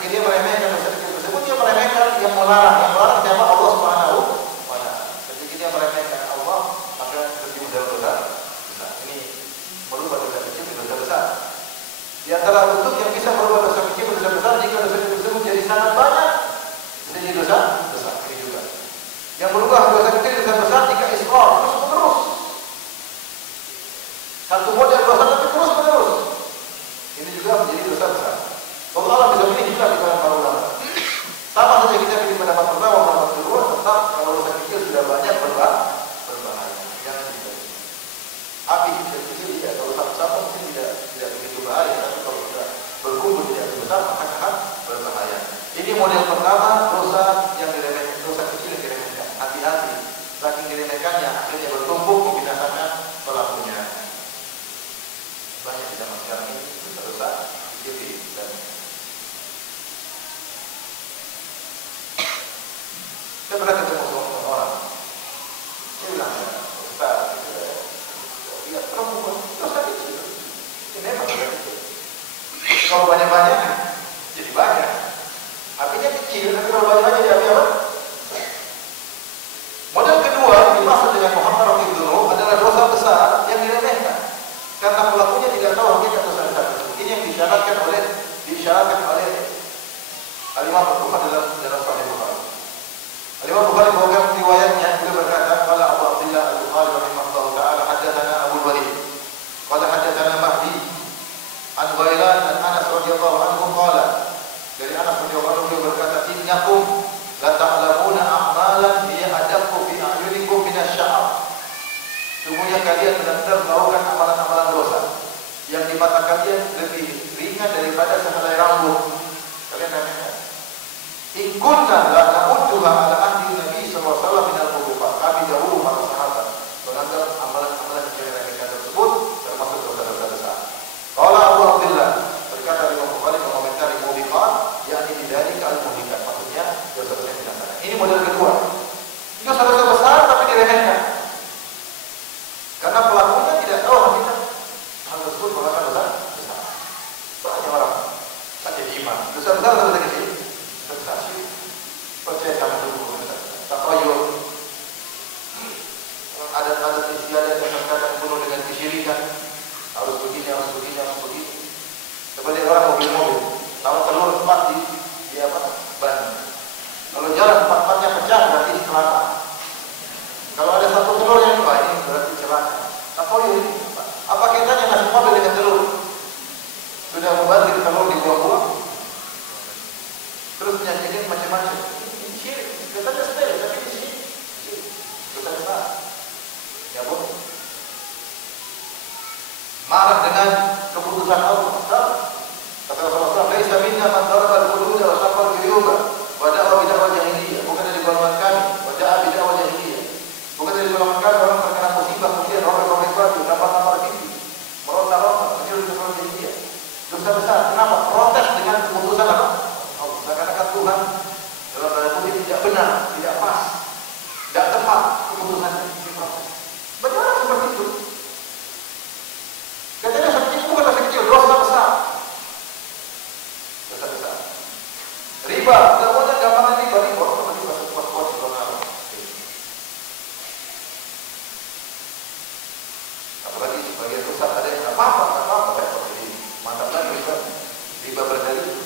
ketika dia meremehkan dosa kecil tersebut, dia meremehkan yang melarang siapa? Allah Subhanahu wa Ta'ala. Ketika dia meremehkan Allah, maka terjun dalam dosa besar. Ini merubah dosa kecil menjadi dosa besar. Di antara bentuk yang bisa merubah dosa kecil menjadi dosa besar, jika dosa kecil tersebut jadi sangat banyak, jadi dosa besar. Ini juga yang merubah dosa kecil menjadi dosa besar jika israr terus menerus. Satu model dosa tapi terus menerus, ini juga menjadi dosa besar. Allah bisa pilih juga di kalangan para ulama. Sama saja kita pilih pendapat pertama, pendapat kedua, tetap kalau dosa kecil sudah banyak berbahaya. Jangan dipilih. Api kecil ya, kalau sama mungkin tidak begitu bahaya, tapi kalau sudah berkumpul tidak besar maka akan berbahaya. Ini model pertama, dosa yang diremehkan, dosa kecil yang diremehkan. Hati-hati, saking diremehkannya akhirnya bertumpuk membinasakan pelakunya. Banyak di zaman sekarang ini dosa kecil dan saya pernah ketemu sama orang, dia bilang, Ustaz, lihat perempuan, dosa kecil, ini memang dosa kecil. Kalau banyak-banyak, jadi banyak. Apinya kecil, tapi kalau banyak-banyak jadi api apa? Model kedua yang dimaksud dengan Muhammad Rasulullah adalah dosa besar yang diremehkan, karena pelakunya tidak tahu hakikat dosa besar tersebut. Ini yang disyaratkan oleh Al-Imam Al-Bukhari dalam Sahih Bukhari. Al-Imam Bukhari bawakan riwayatnya, beliau berkata, qala Abu Abdullah Al-Bukhari rahimahullah ta'ala haddatsana Abu Walid qala haddatsana Mahdi an Ghailan an Anas radhiyallahu anhu qala, dari Anas radhiyallahu anhu beliau berkata, innakum la ta'lamuna a'malan hiya adaqqu fi a'yunikum min asy-sya'r. Sungguhnya kalian benar-benar melakukan amalan-amalan dosa yang di mata kalian lebih ringan daripada sehelai rambut. Kalian namanya in kunna la na'udduha ala ahdi Nabi sallallahu alaihi wasallam min al-mubiqat. Kami dahulu para sahabat menganggap amalan-amalan yang diremehkan tersebut termasuk dosa-dosa besar. Qala Abu Abdullah, berkata Imam Bukhari mengomentari mubiqat, yakni dari al-mubiqat, maksudnya dosa-dosa yang binasa. Ini model kedua. Dosa-dosa besar tapi diremehkan, karena pelakunya tidak tahu hakikat hal tersebut merupakan dosa besar. Banyak orang tak jadi iman. Dosa besar atau dosa kecil? Dosa besar sih. Percaya sama dulu. Takoyur. Adat-adat istiadat yang kadang penuh dengan kesyirikan. Harus begini, harus begini, harus begitu. Seperti orang mobil-mobil. Kalau telur 4 di apa? Ban. Kalau jalan 4-4-nya pecah berarti celaka. Kalau ada satu telur yang dua, ini berarti celaka. Takoyur ini apa kaitannya nasi mobil dengan telur? Sudah membazir telur dibuang-buang, terus menyanyikan macam-macam. Ini syirik. Katanya sepele, tapi ini syirik. Dosa besar. Ya boleh. Marah dengan keputusan Allah. Kata Rasulullah, "Laisa minna man daraba al-hududa wa shaqqa al-juyuba wa da'a bid'ah jahiliyah." Bukan dari golongan kami, wa da'a bid'ah jahiliyah. Bukan dari golongan kami orang terkena musibah kemudian robek-robek baju, dapat-dapat gigi, meronta-ronta, mencuri-mencuri jahiliyah. Dosa besar. Kenapa? Protes dengan keputusan apa? Allah. Seakan-akan Tuhan dalam tanda kutip tidak benar, tidak pas, tidak tepat keputusannya. Banyak orang seperti itu. Katanya dosa kecil bukan dosa kecil, dosa besar. Dosa besar. Riba, tidak boleh gambaran riba, riba sepuas-puas dosa. Apalagi sebagai dosa ada yang nggak apa-apa, jadi mantap lagi riba berdalil.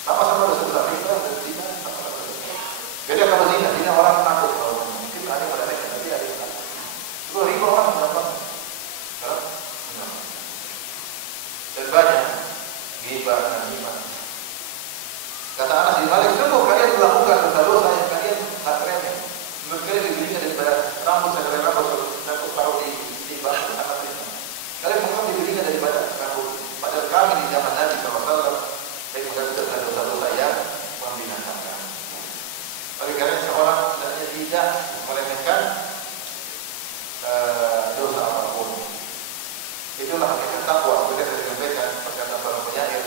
Sama-sama dosa besar, riba dan zina sama-sama dosa besar. Beda kalau zina orang takut kalau mungkin ada pada mereka, tapi ada yang takut. Kalau riba orang gampang, dan banyak ghibah dan namimah. Kata Anas bin Malik, sungguh kalian melakukan dosa-dosa yang kalian tak remeh. Menurut kalian lebih ringan daripada rambut saya rambut satu taruh di batu anak ini. Kalian menganggap lebih ringan daripada rambut. Padahal kami di zaman Nabi SAW saya mengajar dosa-dosa yang membinasakan. Oleh karena seorang hendaknya tidak meremehkan dosa apapun. Itulah hakikat takwa. Kita sudah menyampaikan perkataan para penyair,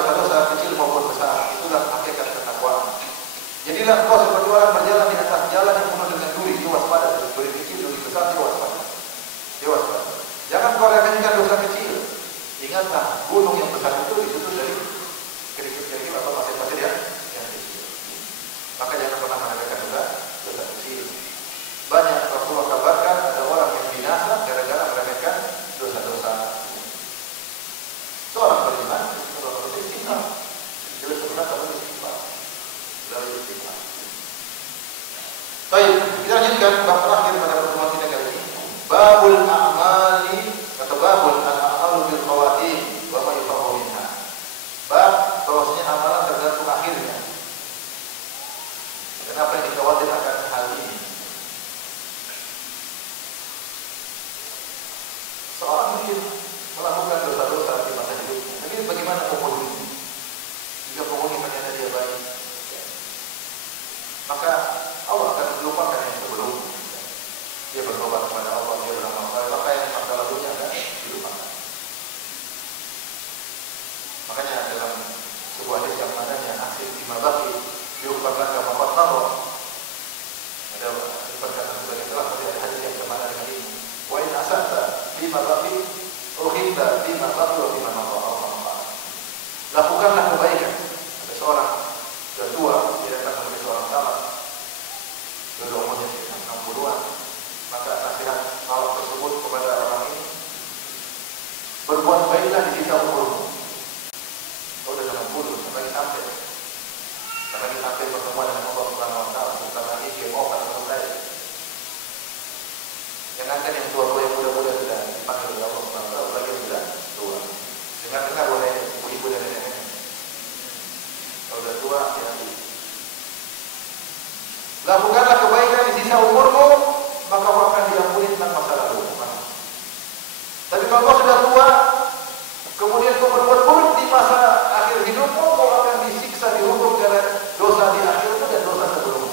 dosa-dosa kecil maupun besar. Itulah hakikat ketakwaan. Jadilah engkau seperti orang berjalan di atas jalan yang penuh dengan duri. Dia waspada, duri kecil, duri besar, dia waspada. Dia waspada. Jangan kau remehkan dosa kecil. Ingatlah, gunung yang besar itu disusun dari kerikil-kerikil atau pasir-pasir yang kecil. Maka jangan pernah meremehkan dosa kecil. Banyak Rasulullah kabarkan ada orang yang binasa gara-gara meremehkan dosa-dosa. Seorang beriman, seorang beristighfar. Jadi sebenarnya kamu beristighfar. Dari istighfar. Baik, kita lanjutkan bab terakhir pada pertemuan kita kali ini. Babul a'mali atau babul al-a'malu bil khawatim wa ma yufahu minha. Bab bahwasanya amalan tergantung akhirnya. Kenapa yang dikhawatirkan hal ini? Seorang mungkin melakukan dosa-dosa di masa hidupnya. Tapi bagaimana penghulunya? Jika penghulu ternyata dia baik, maka Allah akan melupakan yang sebelum. Dia bertobat kepada Allah, dia beramal saleh, maka yang masa lalunya akan dilupakan. Makanya dalam sebuah hadis yang mananya akhir lima baki diumpamakan kama qad ada perkataan sebagai telah tapi ada hadis yang sama dengan ini. Wa in asata lima baki uhibba lima baki wa lima nadha. Lakukanlah kebaikan. Ada seorang sudah tua, dia datang kepada seorang sahabat. Sudah umurnya sekitar 60-an. Maka nasihat sahabat tersebut kepada orang ini, berbuat baiklah di sisa umurmu. Kau sudah 60, sampai pertemuan dengan Allah Subhanahu wa taala, sebentar lagi dia mau akan selesai. Jangankan yang tua-tua, yang muda-muda sudah dipanggil oleh Allah Subhanahu wa taala, bagi yang sudah tua. Dengar-dengar wahai ibu-ibu dan nenek-nenek. Kalau sudah tua, hati-hati. Lakukanlah kebaikan di sisa umurmu, maka kau akan diampuni tentang masa lalu. Tapi kalau kau sudah tua, kemudian kau berbuat buruk di masa akhir hidupmu, kau akan disiksa, dihukum karena dosa di akhirmu dan dosa sebelummu.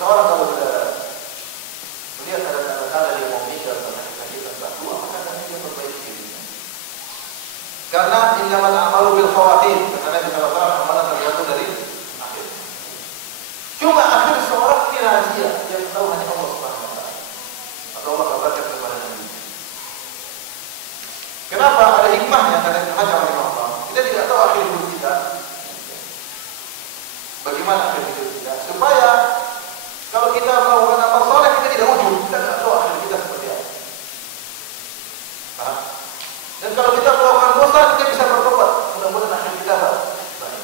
Seorang kalau sudah melihat ada tanda-tanda dia mau meninggal karena kita sudah tua, maka dia perbaiki dirinya. Karena innamal a'malu bil khawatim, kata Nabi sallallahu alaihi wasallam, amalan tergantung dari akhir. Cuma akhir seorang ini rahasia yang tahu hanya Allah Subhanahu wa taala. Atau Allah kabarkan kepada Nabi. Kenapa? Ada hikmahnya kata Ibnu Hajar rahimahullah. Kita tidak tahu akhir hidup kita. Bagaimana akhir hidup kita? Supaya kalau kita melakukan amal soleh kita tidak ujub, kita tidak tahu akhir kita seperti apa. Paham? Dan kalau kita melakukan dosa kita bisa bertobat. Mudah-mudahan akhir kita baik.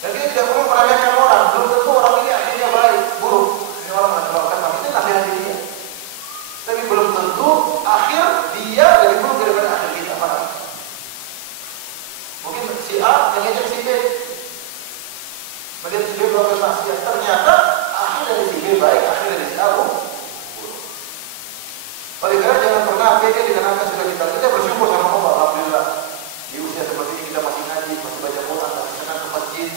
Dan kita tidak perlu meremehkan orang. Belum tentu orang ini akhirnya baik, buruk. Ini orang melakukan tapi itu nasihat dia. Tapi belum tentu akhir dia lebih buruk daripada akhir kita. Paham? Mungkin si A yang ngejek si B. Melihat si B melakukan maksiat, ternyata akhir dari si B baik, akhir dari si A buruk. Oleh karena jangan pernah beda dikarenakan sudah kita bersyukur sama Allah. Alhamdulillah di usia seperti ini kita masih ngaji, masih baca Quran, masih senang ke masjid.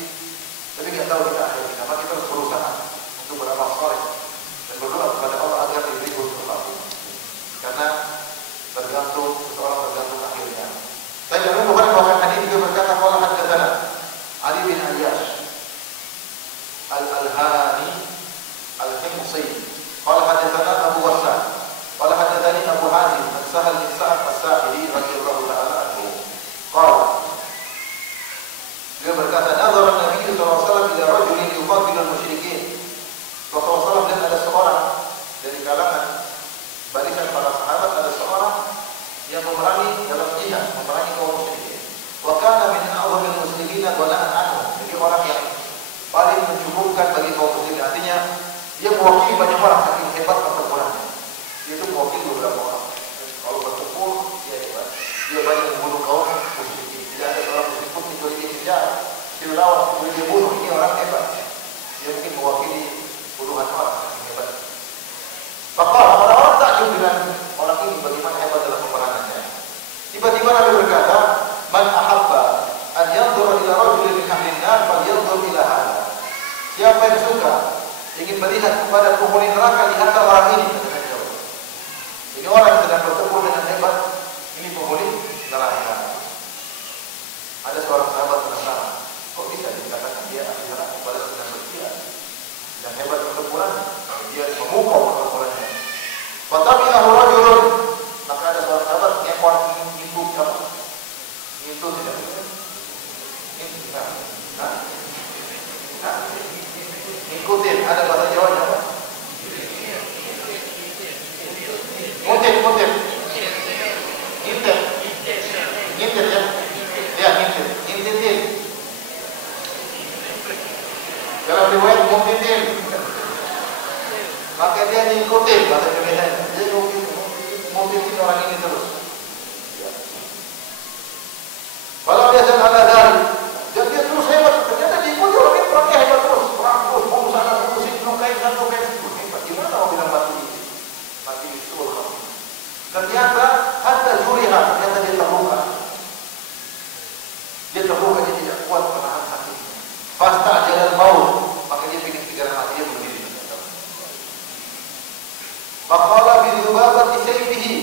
Tapi nggak tahu kita akhir kita. Maka kita harus berusaha untuk beramal soleh dan berdoa kepada Allah agar diberi husnul khatimah. Karena tergantung seseorang tergantung akhirnya. Saya Imam Bukhari membawakan hadis juga berkata qala haddatsana Ali bin Ayyash Al-Alhani Al-Himsi qala haddatsana Abu Wassan qala haddatsani Abu Hazim an Sahal bin Sa'ad As-Sa'idi radhiyallahu ta'ala anhu qala dia berkata nazara Nabi sallallahu alaihi wasallam ila rajulin yuqatilu al-musyrikin. Rasulullah SAW ada seorang dari kalangan barisan para sahabat, ada seorang yang memerangi dalam jihad, memerangi kaum musyrikin. Wa kana min a'zamil muslimin ghana'an anhu. Jadi orang yang paling mencukupkan bagi kaum muslimin. Artinya dia mewakili banyak orang saking hebat pertempurannya. Dia itu mewakili beberapa orang. Kalau bertempur dia hebat. Dia banyak membunuh kaum musyrikin. Tidak ada seorang musyrik pun kecuali dia kejar, dia lawan, kecuali dia bunuh. Ini orang hebat. Dia mungkin mewakili puluhan orang saking hebat. Maka orang-orang takjub dengan orang ini bagaimana hebat dalam peperangannya. Tiba-tiba Nabi berkata, "Man ahabba an yanzura ila rajulin min ahli an-nar falyanzur ila hadha." Siapa yang suka ingin melihat kepada penghuni neraka, lihatlah orang ini. Ini orang yang sedang bertempur dengan hebat, ini penghuni ngintit ya. Ya, ngintit. Ngintitin. Dalam riwayat mungkitin. Maka dia ngikutin bahasa Indonesia. Dia ngikutin orang ini terus. Kalau dia ada dari, dia terus hebat. Ternyata diikuti orangnya hebat terus. Terus mau sana terus nukain. Hebat. Gimana orang bilang mati itu? Ternyata hatta juriha, ternyata dia terluka. Dia tidak kuat menahan sakitnya. Fasta jalan mau, maka dia pikir segera mati, dia bunuh diri. Faqala bi dhubabati sayfihi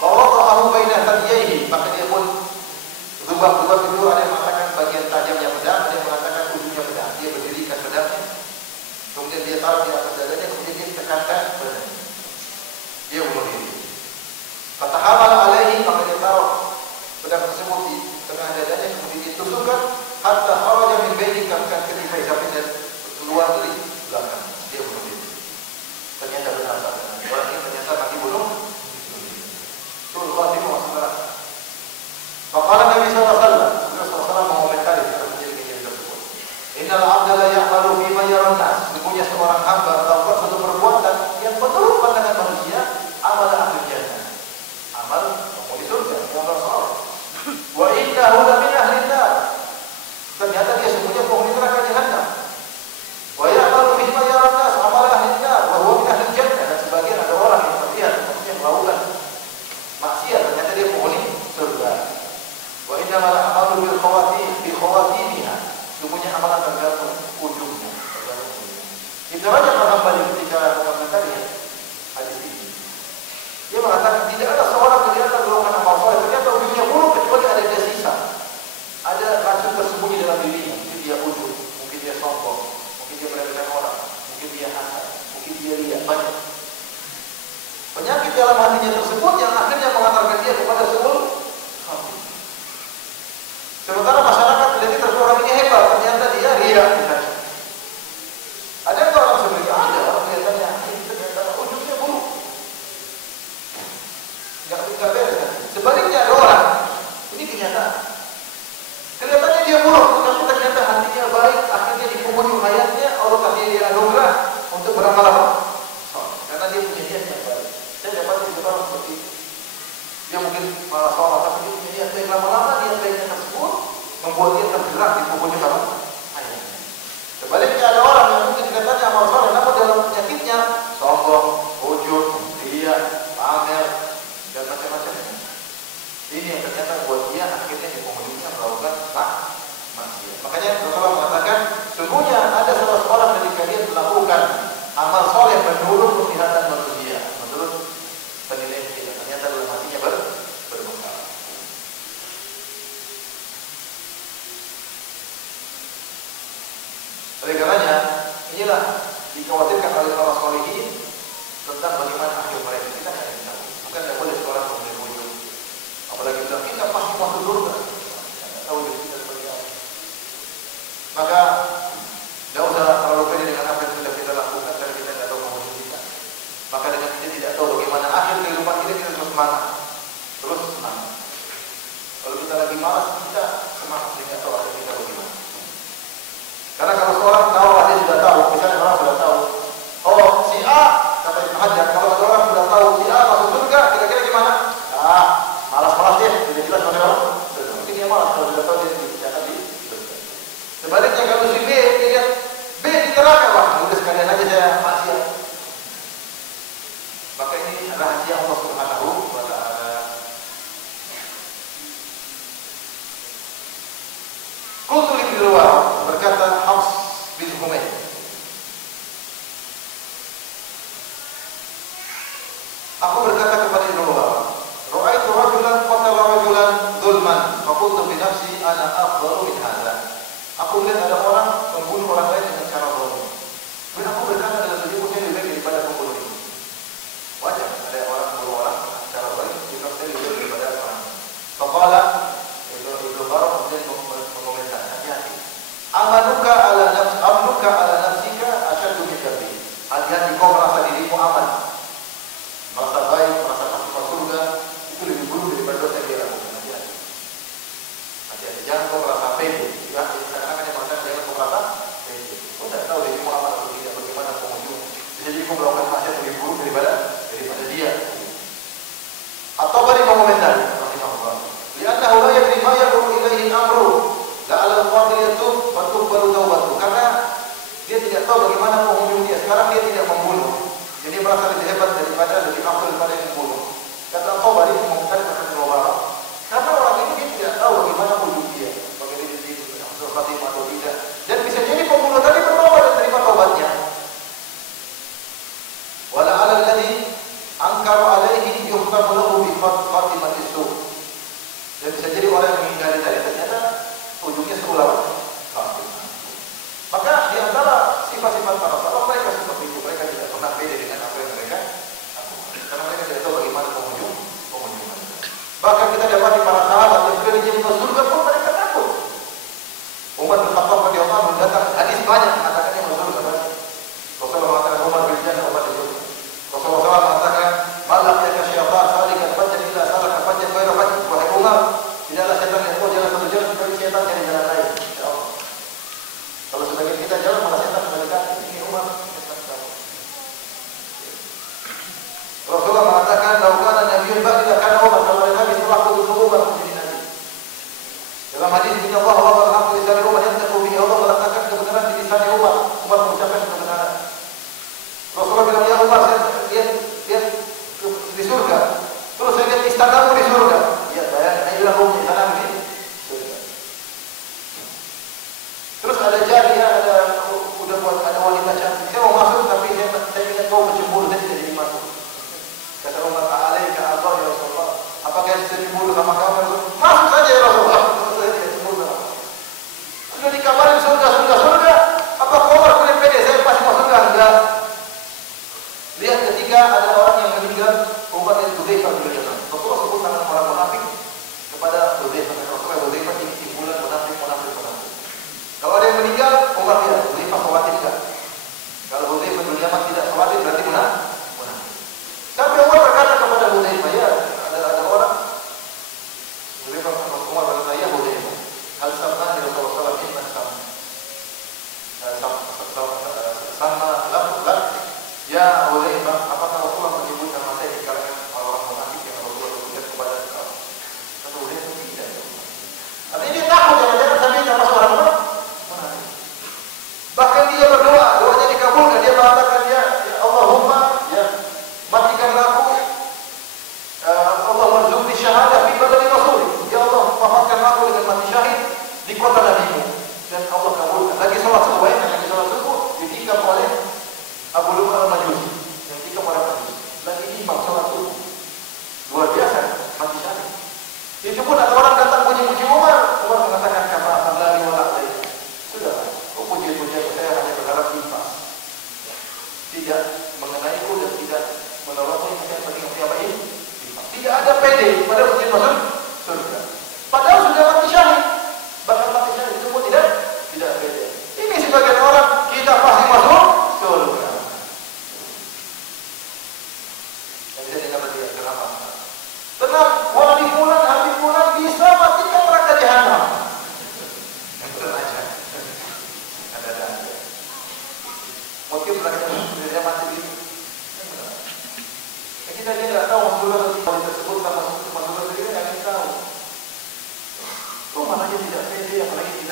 wa wada'ahu baina thadiyaihi, maka dia pun Zubab itu ada yang mengatakan bagian tajamnya pedang, ada yang mengatakan ujungnya pedang. Dia berdirikan pedangnya, kemudian dia taruh di atas dadanya, kemudian dia tekankan pedangnya. Dia bunuh diri. Fatahamal alaihi, maka dia taruh pedang tersebut di tengah dadanya, kemudian ditusukkan hatta kharaja min baini kafkan ketika sampai dan keluar dari belakang. Dia bunuh diri. Ternyata benar orang ini ternyata mati bunuh. Sul khatimah saudara. Faqala Nabi sallallahu alaihi wasallam, Rasulullah mengomentari tentang kejadian tersebut. Innal 'abda la ya'malu bima yara an-nas. Sesungguhnya seorang hamba melakukan suatu perbuatan yang menurut pandangan manusia amal ahli jannah. Amal penghuni surga, amal saleh. Wa innahu la min ahli an-nar. Ternyata dia sebenarnya penghuni neraka jahanam. Wa ya'malu bima yara an-nas amal ahli an-nar wa huwa min ahli jannah. Dan sebagian ada orang yang terlihat maksudnya melakukan maksiat, ternyata dia penghuni surga. Wa inna ma al-amalu bil khawatimha. Semuanya amalan tergantung ujungnya. Ibnu Rajab al-Hambali ketika mengomentari hadis ini, dia mengatakan tidak ada seorang yang kelihatan melakukan amal saleh ternyata ujungnya buruk kecuali ada dia sisa. Ada racun tersembunyi dalam dirinya. Mungkin dia ujub, mungkin dia sombong, mungkin dia meremehkan orang, mungkin dia hasad, mungkin dia riya, banyak penyakit dalam hatinya tersebut yang akhirnya mengantarkan dia kepada sebuah kafir. Sementara masyarakat melihat orang ini hebat, ternyata dia riya misalnya. Ada nggak orang seperti itu? Ada orang kelihatannya, ternyata ujungnya buruk, nggak beres kan? Sebaliknya ada orang, ini kenyataan, kelihatannya dia buruk, tapi ternyata hatinya baik, akhirnya di penghujung hayatnya Allah kasih dia anugerah untuk beramal apa? Karena dia punya niat yang baik. Saya dapat juga orang seperti itu. Dia mungkin malah sholat, tapi dia punya niat baik, lama-lama niat baiknya tersebut membuat dia tergerak di penghujung apa? Hayat. Sebaliknya ada orang yang mungkin katanya amal soleh, namun dalam penyakitnya sombong, ujub, riya, pamer, dan macam-macamnya. Ini yang ternyata buat dia akhirnya di penghujungnya melakukan maksiat. Makanya Rasulullah mengatakan, sungguhnya ada salah seorang dari kalian melakukan amal soleh menurut penglihatan manusia, menurut penilaian kita. Ternyata dalam hatinya berbekal. Oleh karenanya, inilah dikhawatirkan oleh para sholihin tentang bagaimana akhir mereka. Kita tidak tahu. Bukan tidak boleh seorang mengambil ujung. Apalagi bilang kita pasti masuk surga. Tidak tahu diri kita seperti apa. Maka tidak usah terlalu pede dengan apa yang sudah kita lakukan karena kita tidak tahu penghujung kita. Maka dengan kita tidak tahu bagaimana akhir kehidupan kita terus semangat, terus semangat. Kalau kita lagi malas, kita semangat tidak tahu ada kita bagaimana. Karena kalau seorang tahu, dia sudah tahu, misalnya orang sudah tahu, oh si A, kata Ibnu Hajar, kalau ada orang sudah tahu si A masuk surga, kira-kira gimana? Malas-malas deh, tidak jelas masuk surga. Mungkin dia malas kalau sudah tahu dia akan di surga. Sebaliknya kalau si B, dia lihat B di neraka, wah, udah sekalian aja saya maksiat. Maka ini rahasia Allah Subhanahu wa Ta'ala. Qultu li Bilwa, berkata Hafs bin Humaid, aku berkata kepada Bilwa, ra'aitu rajulan qatala rajulan dzulman, fa qultu fi nafsi ana afdalu min hadza. Aku melihat ada orang membunuh orang lain dengan cara zalim. Dan aku berkata dalam diriku saya lebih baik daripada pembunuh ini. Wajar ada orang membunuh orang secara zalim, jika saya lebih baik daripada orang. Faqala Ibnu Barak kemudian mengomentari, hati-hati. Amanuka ala nafsika asyaddu min dzalika. Hati-hati kau merasa dirimu aman, merasa baik, merasa masuk surga, itu lebih buruk daripada dosa yang dia lakukan. Hati-hati. lawan kafir. Maka di antara sifat-sifat para sahabat mereka seperti itu, mereka tidak pernah beda dengan apa yang mereka lakukan. Karena mereka tidak tahu bagaimana penghujung mereka. Bahkan kita dapat di para sahabat yang sudah dijamin surga pun mereka takut. Umar bin Khattab radhiyallahu anhu datang hadis banyak mengatakan yang masuk surga. Rasulullah mengatakan Umar bin Jannah, Umar bin Jannah. Rasulullah mengatakan malam ya syaitan salikan fajjan ila salaka fajjan ghairu fajj. Wahai Umar, tidaklah setan yang kau jalan satu jalan kecuali setan cari jalan lain. Insyaallah. Kalau sebagian kita jalan malah setan kembalikan ini Umar. Rasulullah mengatakan laukana nabiyyun ba'da kana Umar, kalau ada nabi setelah aku itu Umar menjadi nabi. Dalam hadis inna Allah wa al-haqqu li lisan Umar yantahu bihi, Allah meletakkan kebenaran di lisan Umar. Umar mengucapkan kebenaran. Rasulullah bilang ya Umar, saya lihat di surga. Terus saya lihat istanamu di surga. Ya, bayangkan inilah rumah istanamu di surga. Terus ada jariah, ada wanita cantik. Saya mau masuk tapi saya ingat kau bercemburu, saya tidak jadi masuk. Kata Umar, "Alaika Allah ya Rasulullah." Apakah saya cemburu sama kamu? Masuk saja ya Rasulullah. Saya tidak cemburu sama kamu. Sudah dikabarin surga. Apakah Umar punya pede saya pasti masuk surga? Enggak. Lihat ketika ada orang yang meninggal, Umar dan Hudzaifah berjalan. Rasulullah sebut nama orang munafik kepada Hudzaifah. Rasulullah Hudzaifah ini timbulan munafik. Kalau ada yang meninggal, Umar lihat Hudzaifah khawatir enggak? Kalau Hudzaifah dunia mati tidak khawatir berarti munafik. Sampai Umar berkata kepada Hudzaifah, ya ada orang. Hudzaifah Umar berkata, ya Hudzaifah, hal sabani Rasulullah sallallahu alaihi wasallam sama lafaz ya Hudzaifah, apakah Rasulullah menyebut nama saya di kalangan orang munafik yang Rasulullah sebutkan kepada kamu? Kata Hudzaifah, tidak. Artinya dia takut jangan-jangan sampai termasuk orang munafik. Bahkan dia berdoa, doanya dikabulkan. Dia mengatakan ya Allahumma ya matikanlah aku, Allah marzuqni syahadah fi badani Rasul. Ya Allah, wafatkan aku dengan mati syahid di kota Nabi-Mu. Dan Allah kabulkan. Lagi salat subuh, lagi salat subuh ditikam oleh Abu Lu'lu'ah al-Majusi, yang tikam orang Majusi. Lagi imam salat subuh. Luar biasa, mati syahid. Itu pun ada orang datang puji-puji Umar. Umar mengatakan kata akan lari wala lain. Sudah, kau puji-puji saya hanya berharap infak. Tidak mengenaiku dan tidak menolongku yang saya pergi apa ini. Tidak ada pede pada ujian masuk surga. Padahal sudah mati syahid. Bahkan mati syahid itu pun tidak pede. Ini sebagian orang kita pasti masuk surga. Dan bisa dengar dia kenapa? Tenang, wali fulan, habib fulan bisa matikan neraka jahanam. Yang benar aja. Ada aja. Mungkin neraka dia mati di kita tidak tahu masalah tersebut tak masuk sendiri, yang kita tahu. Kok mana dia tidak pede, apalagi kita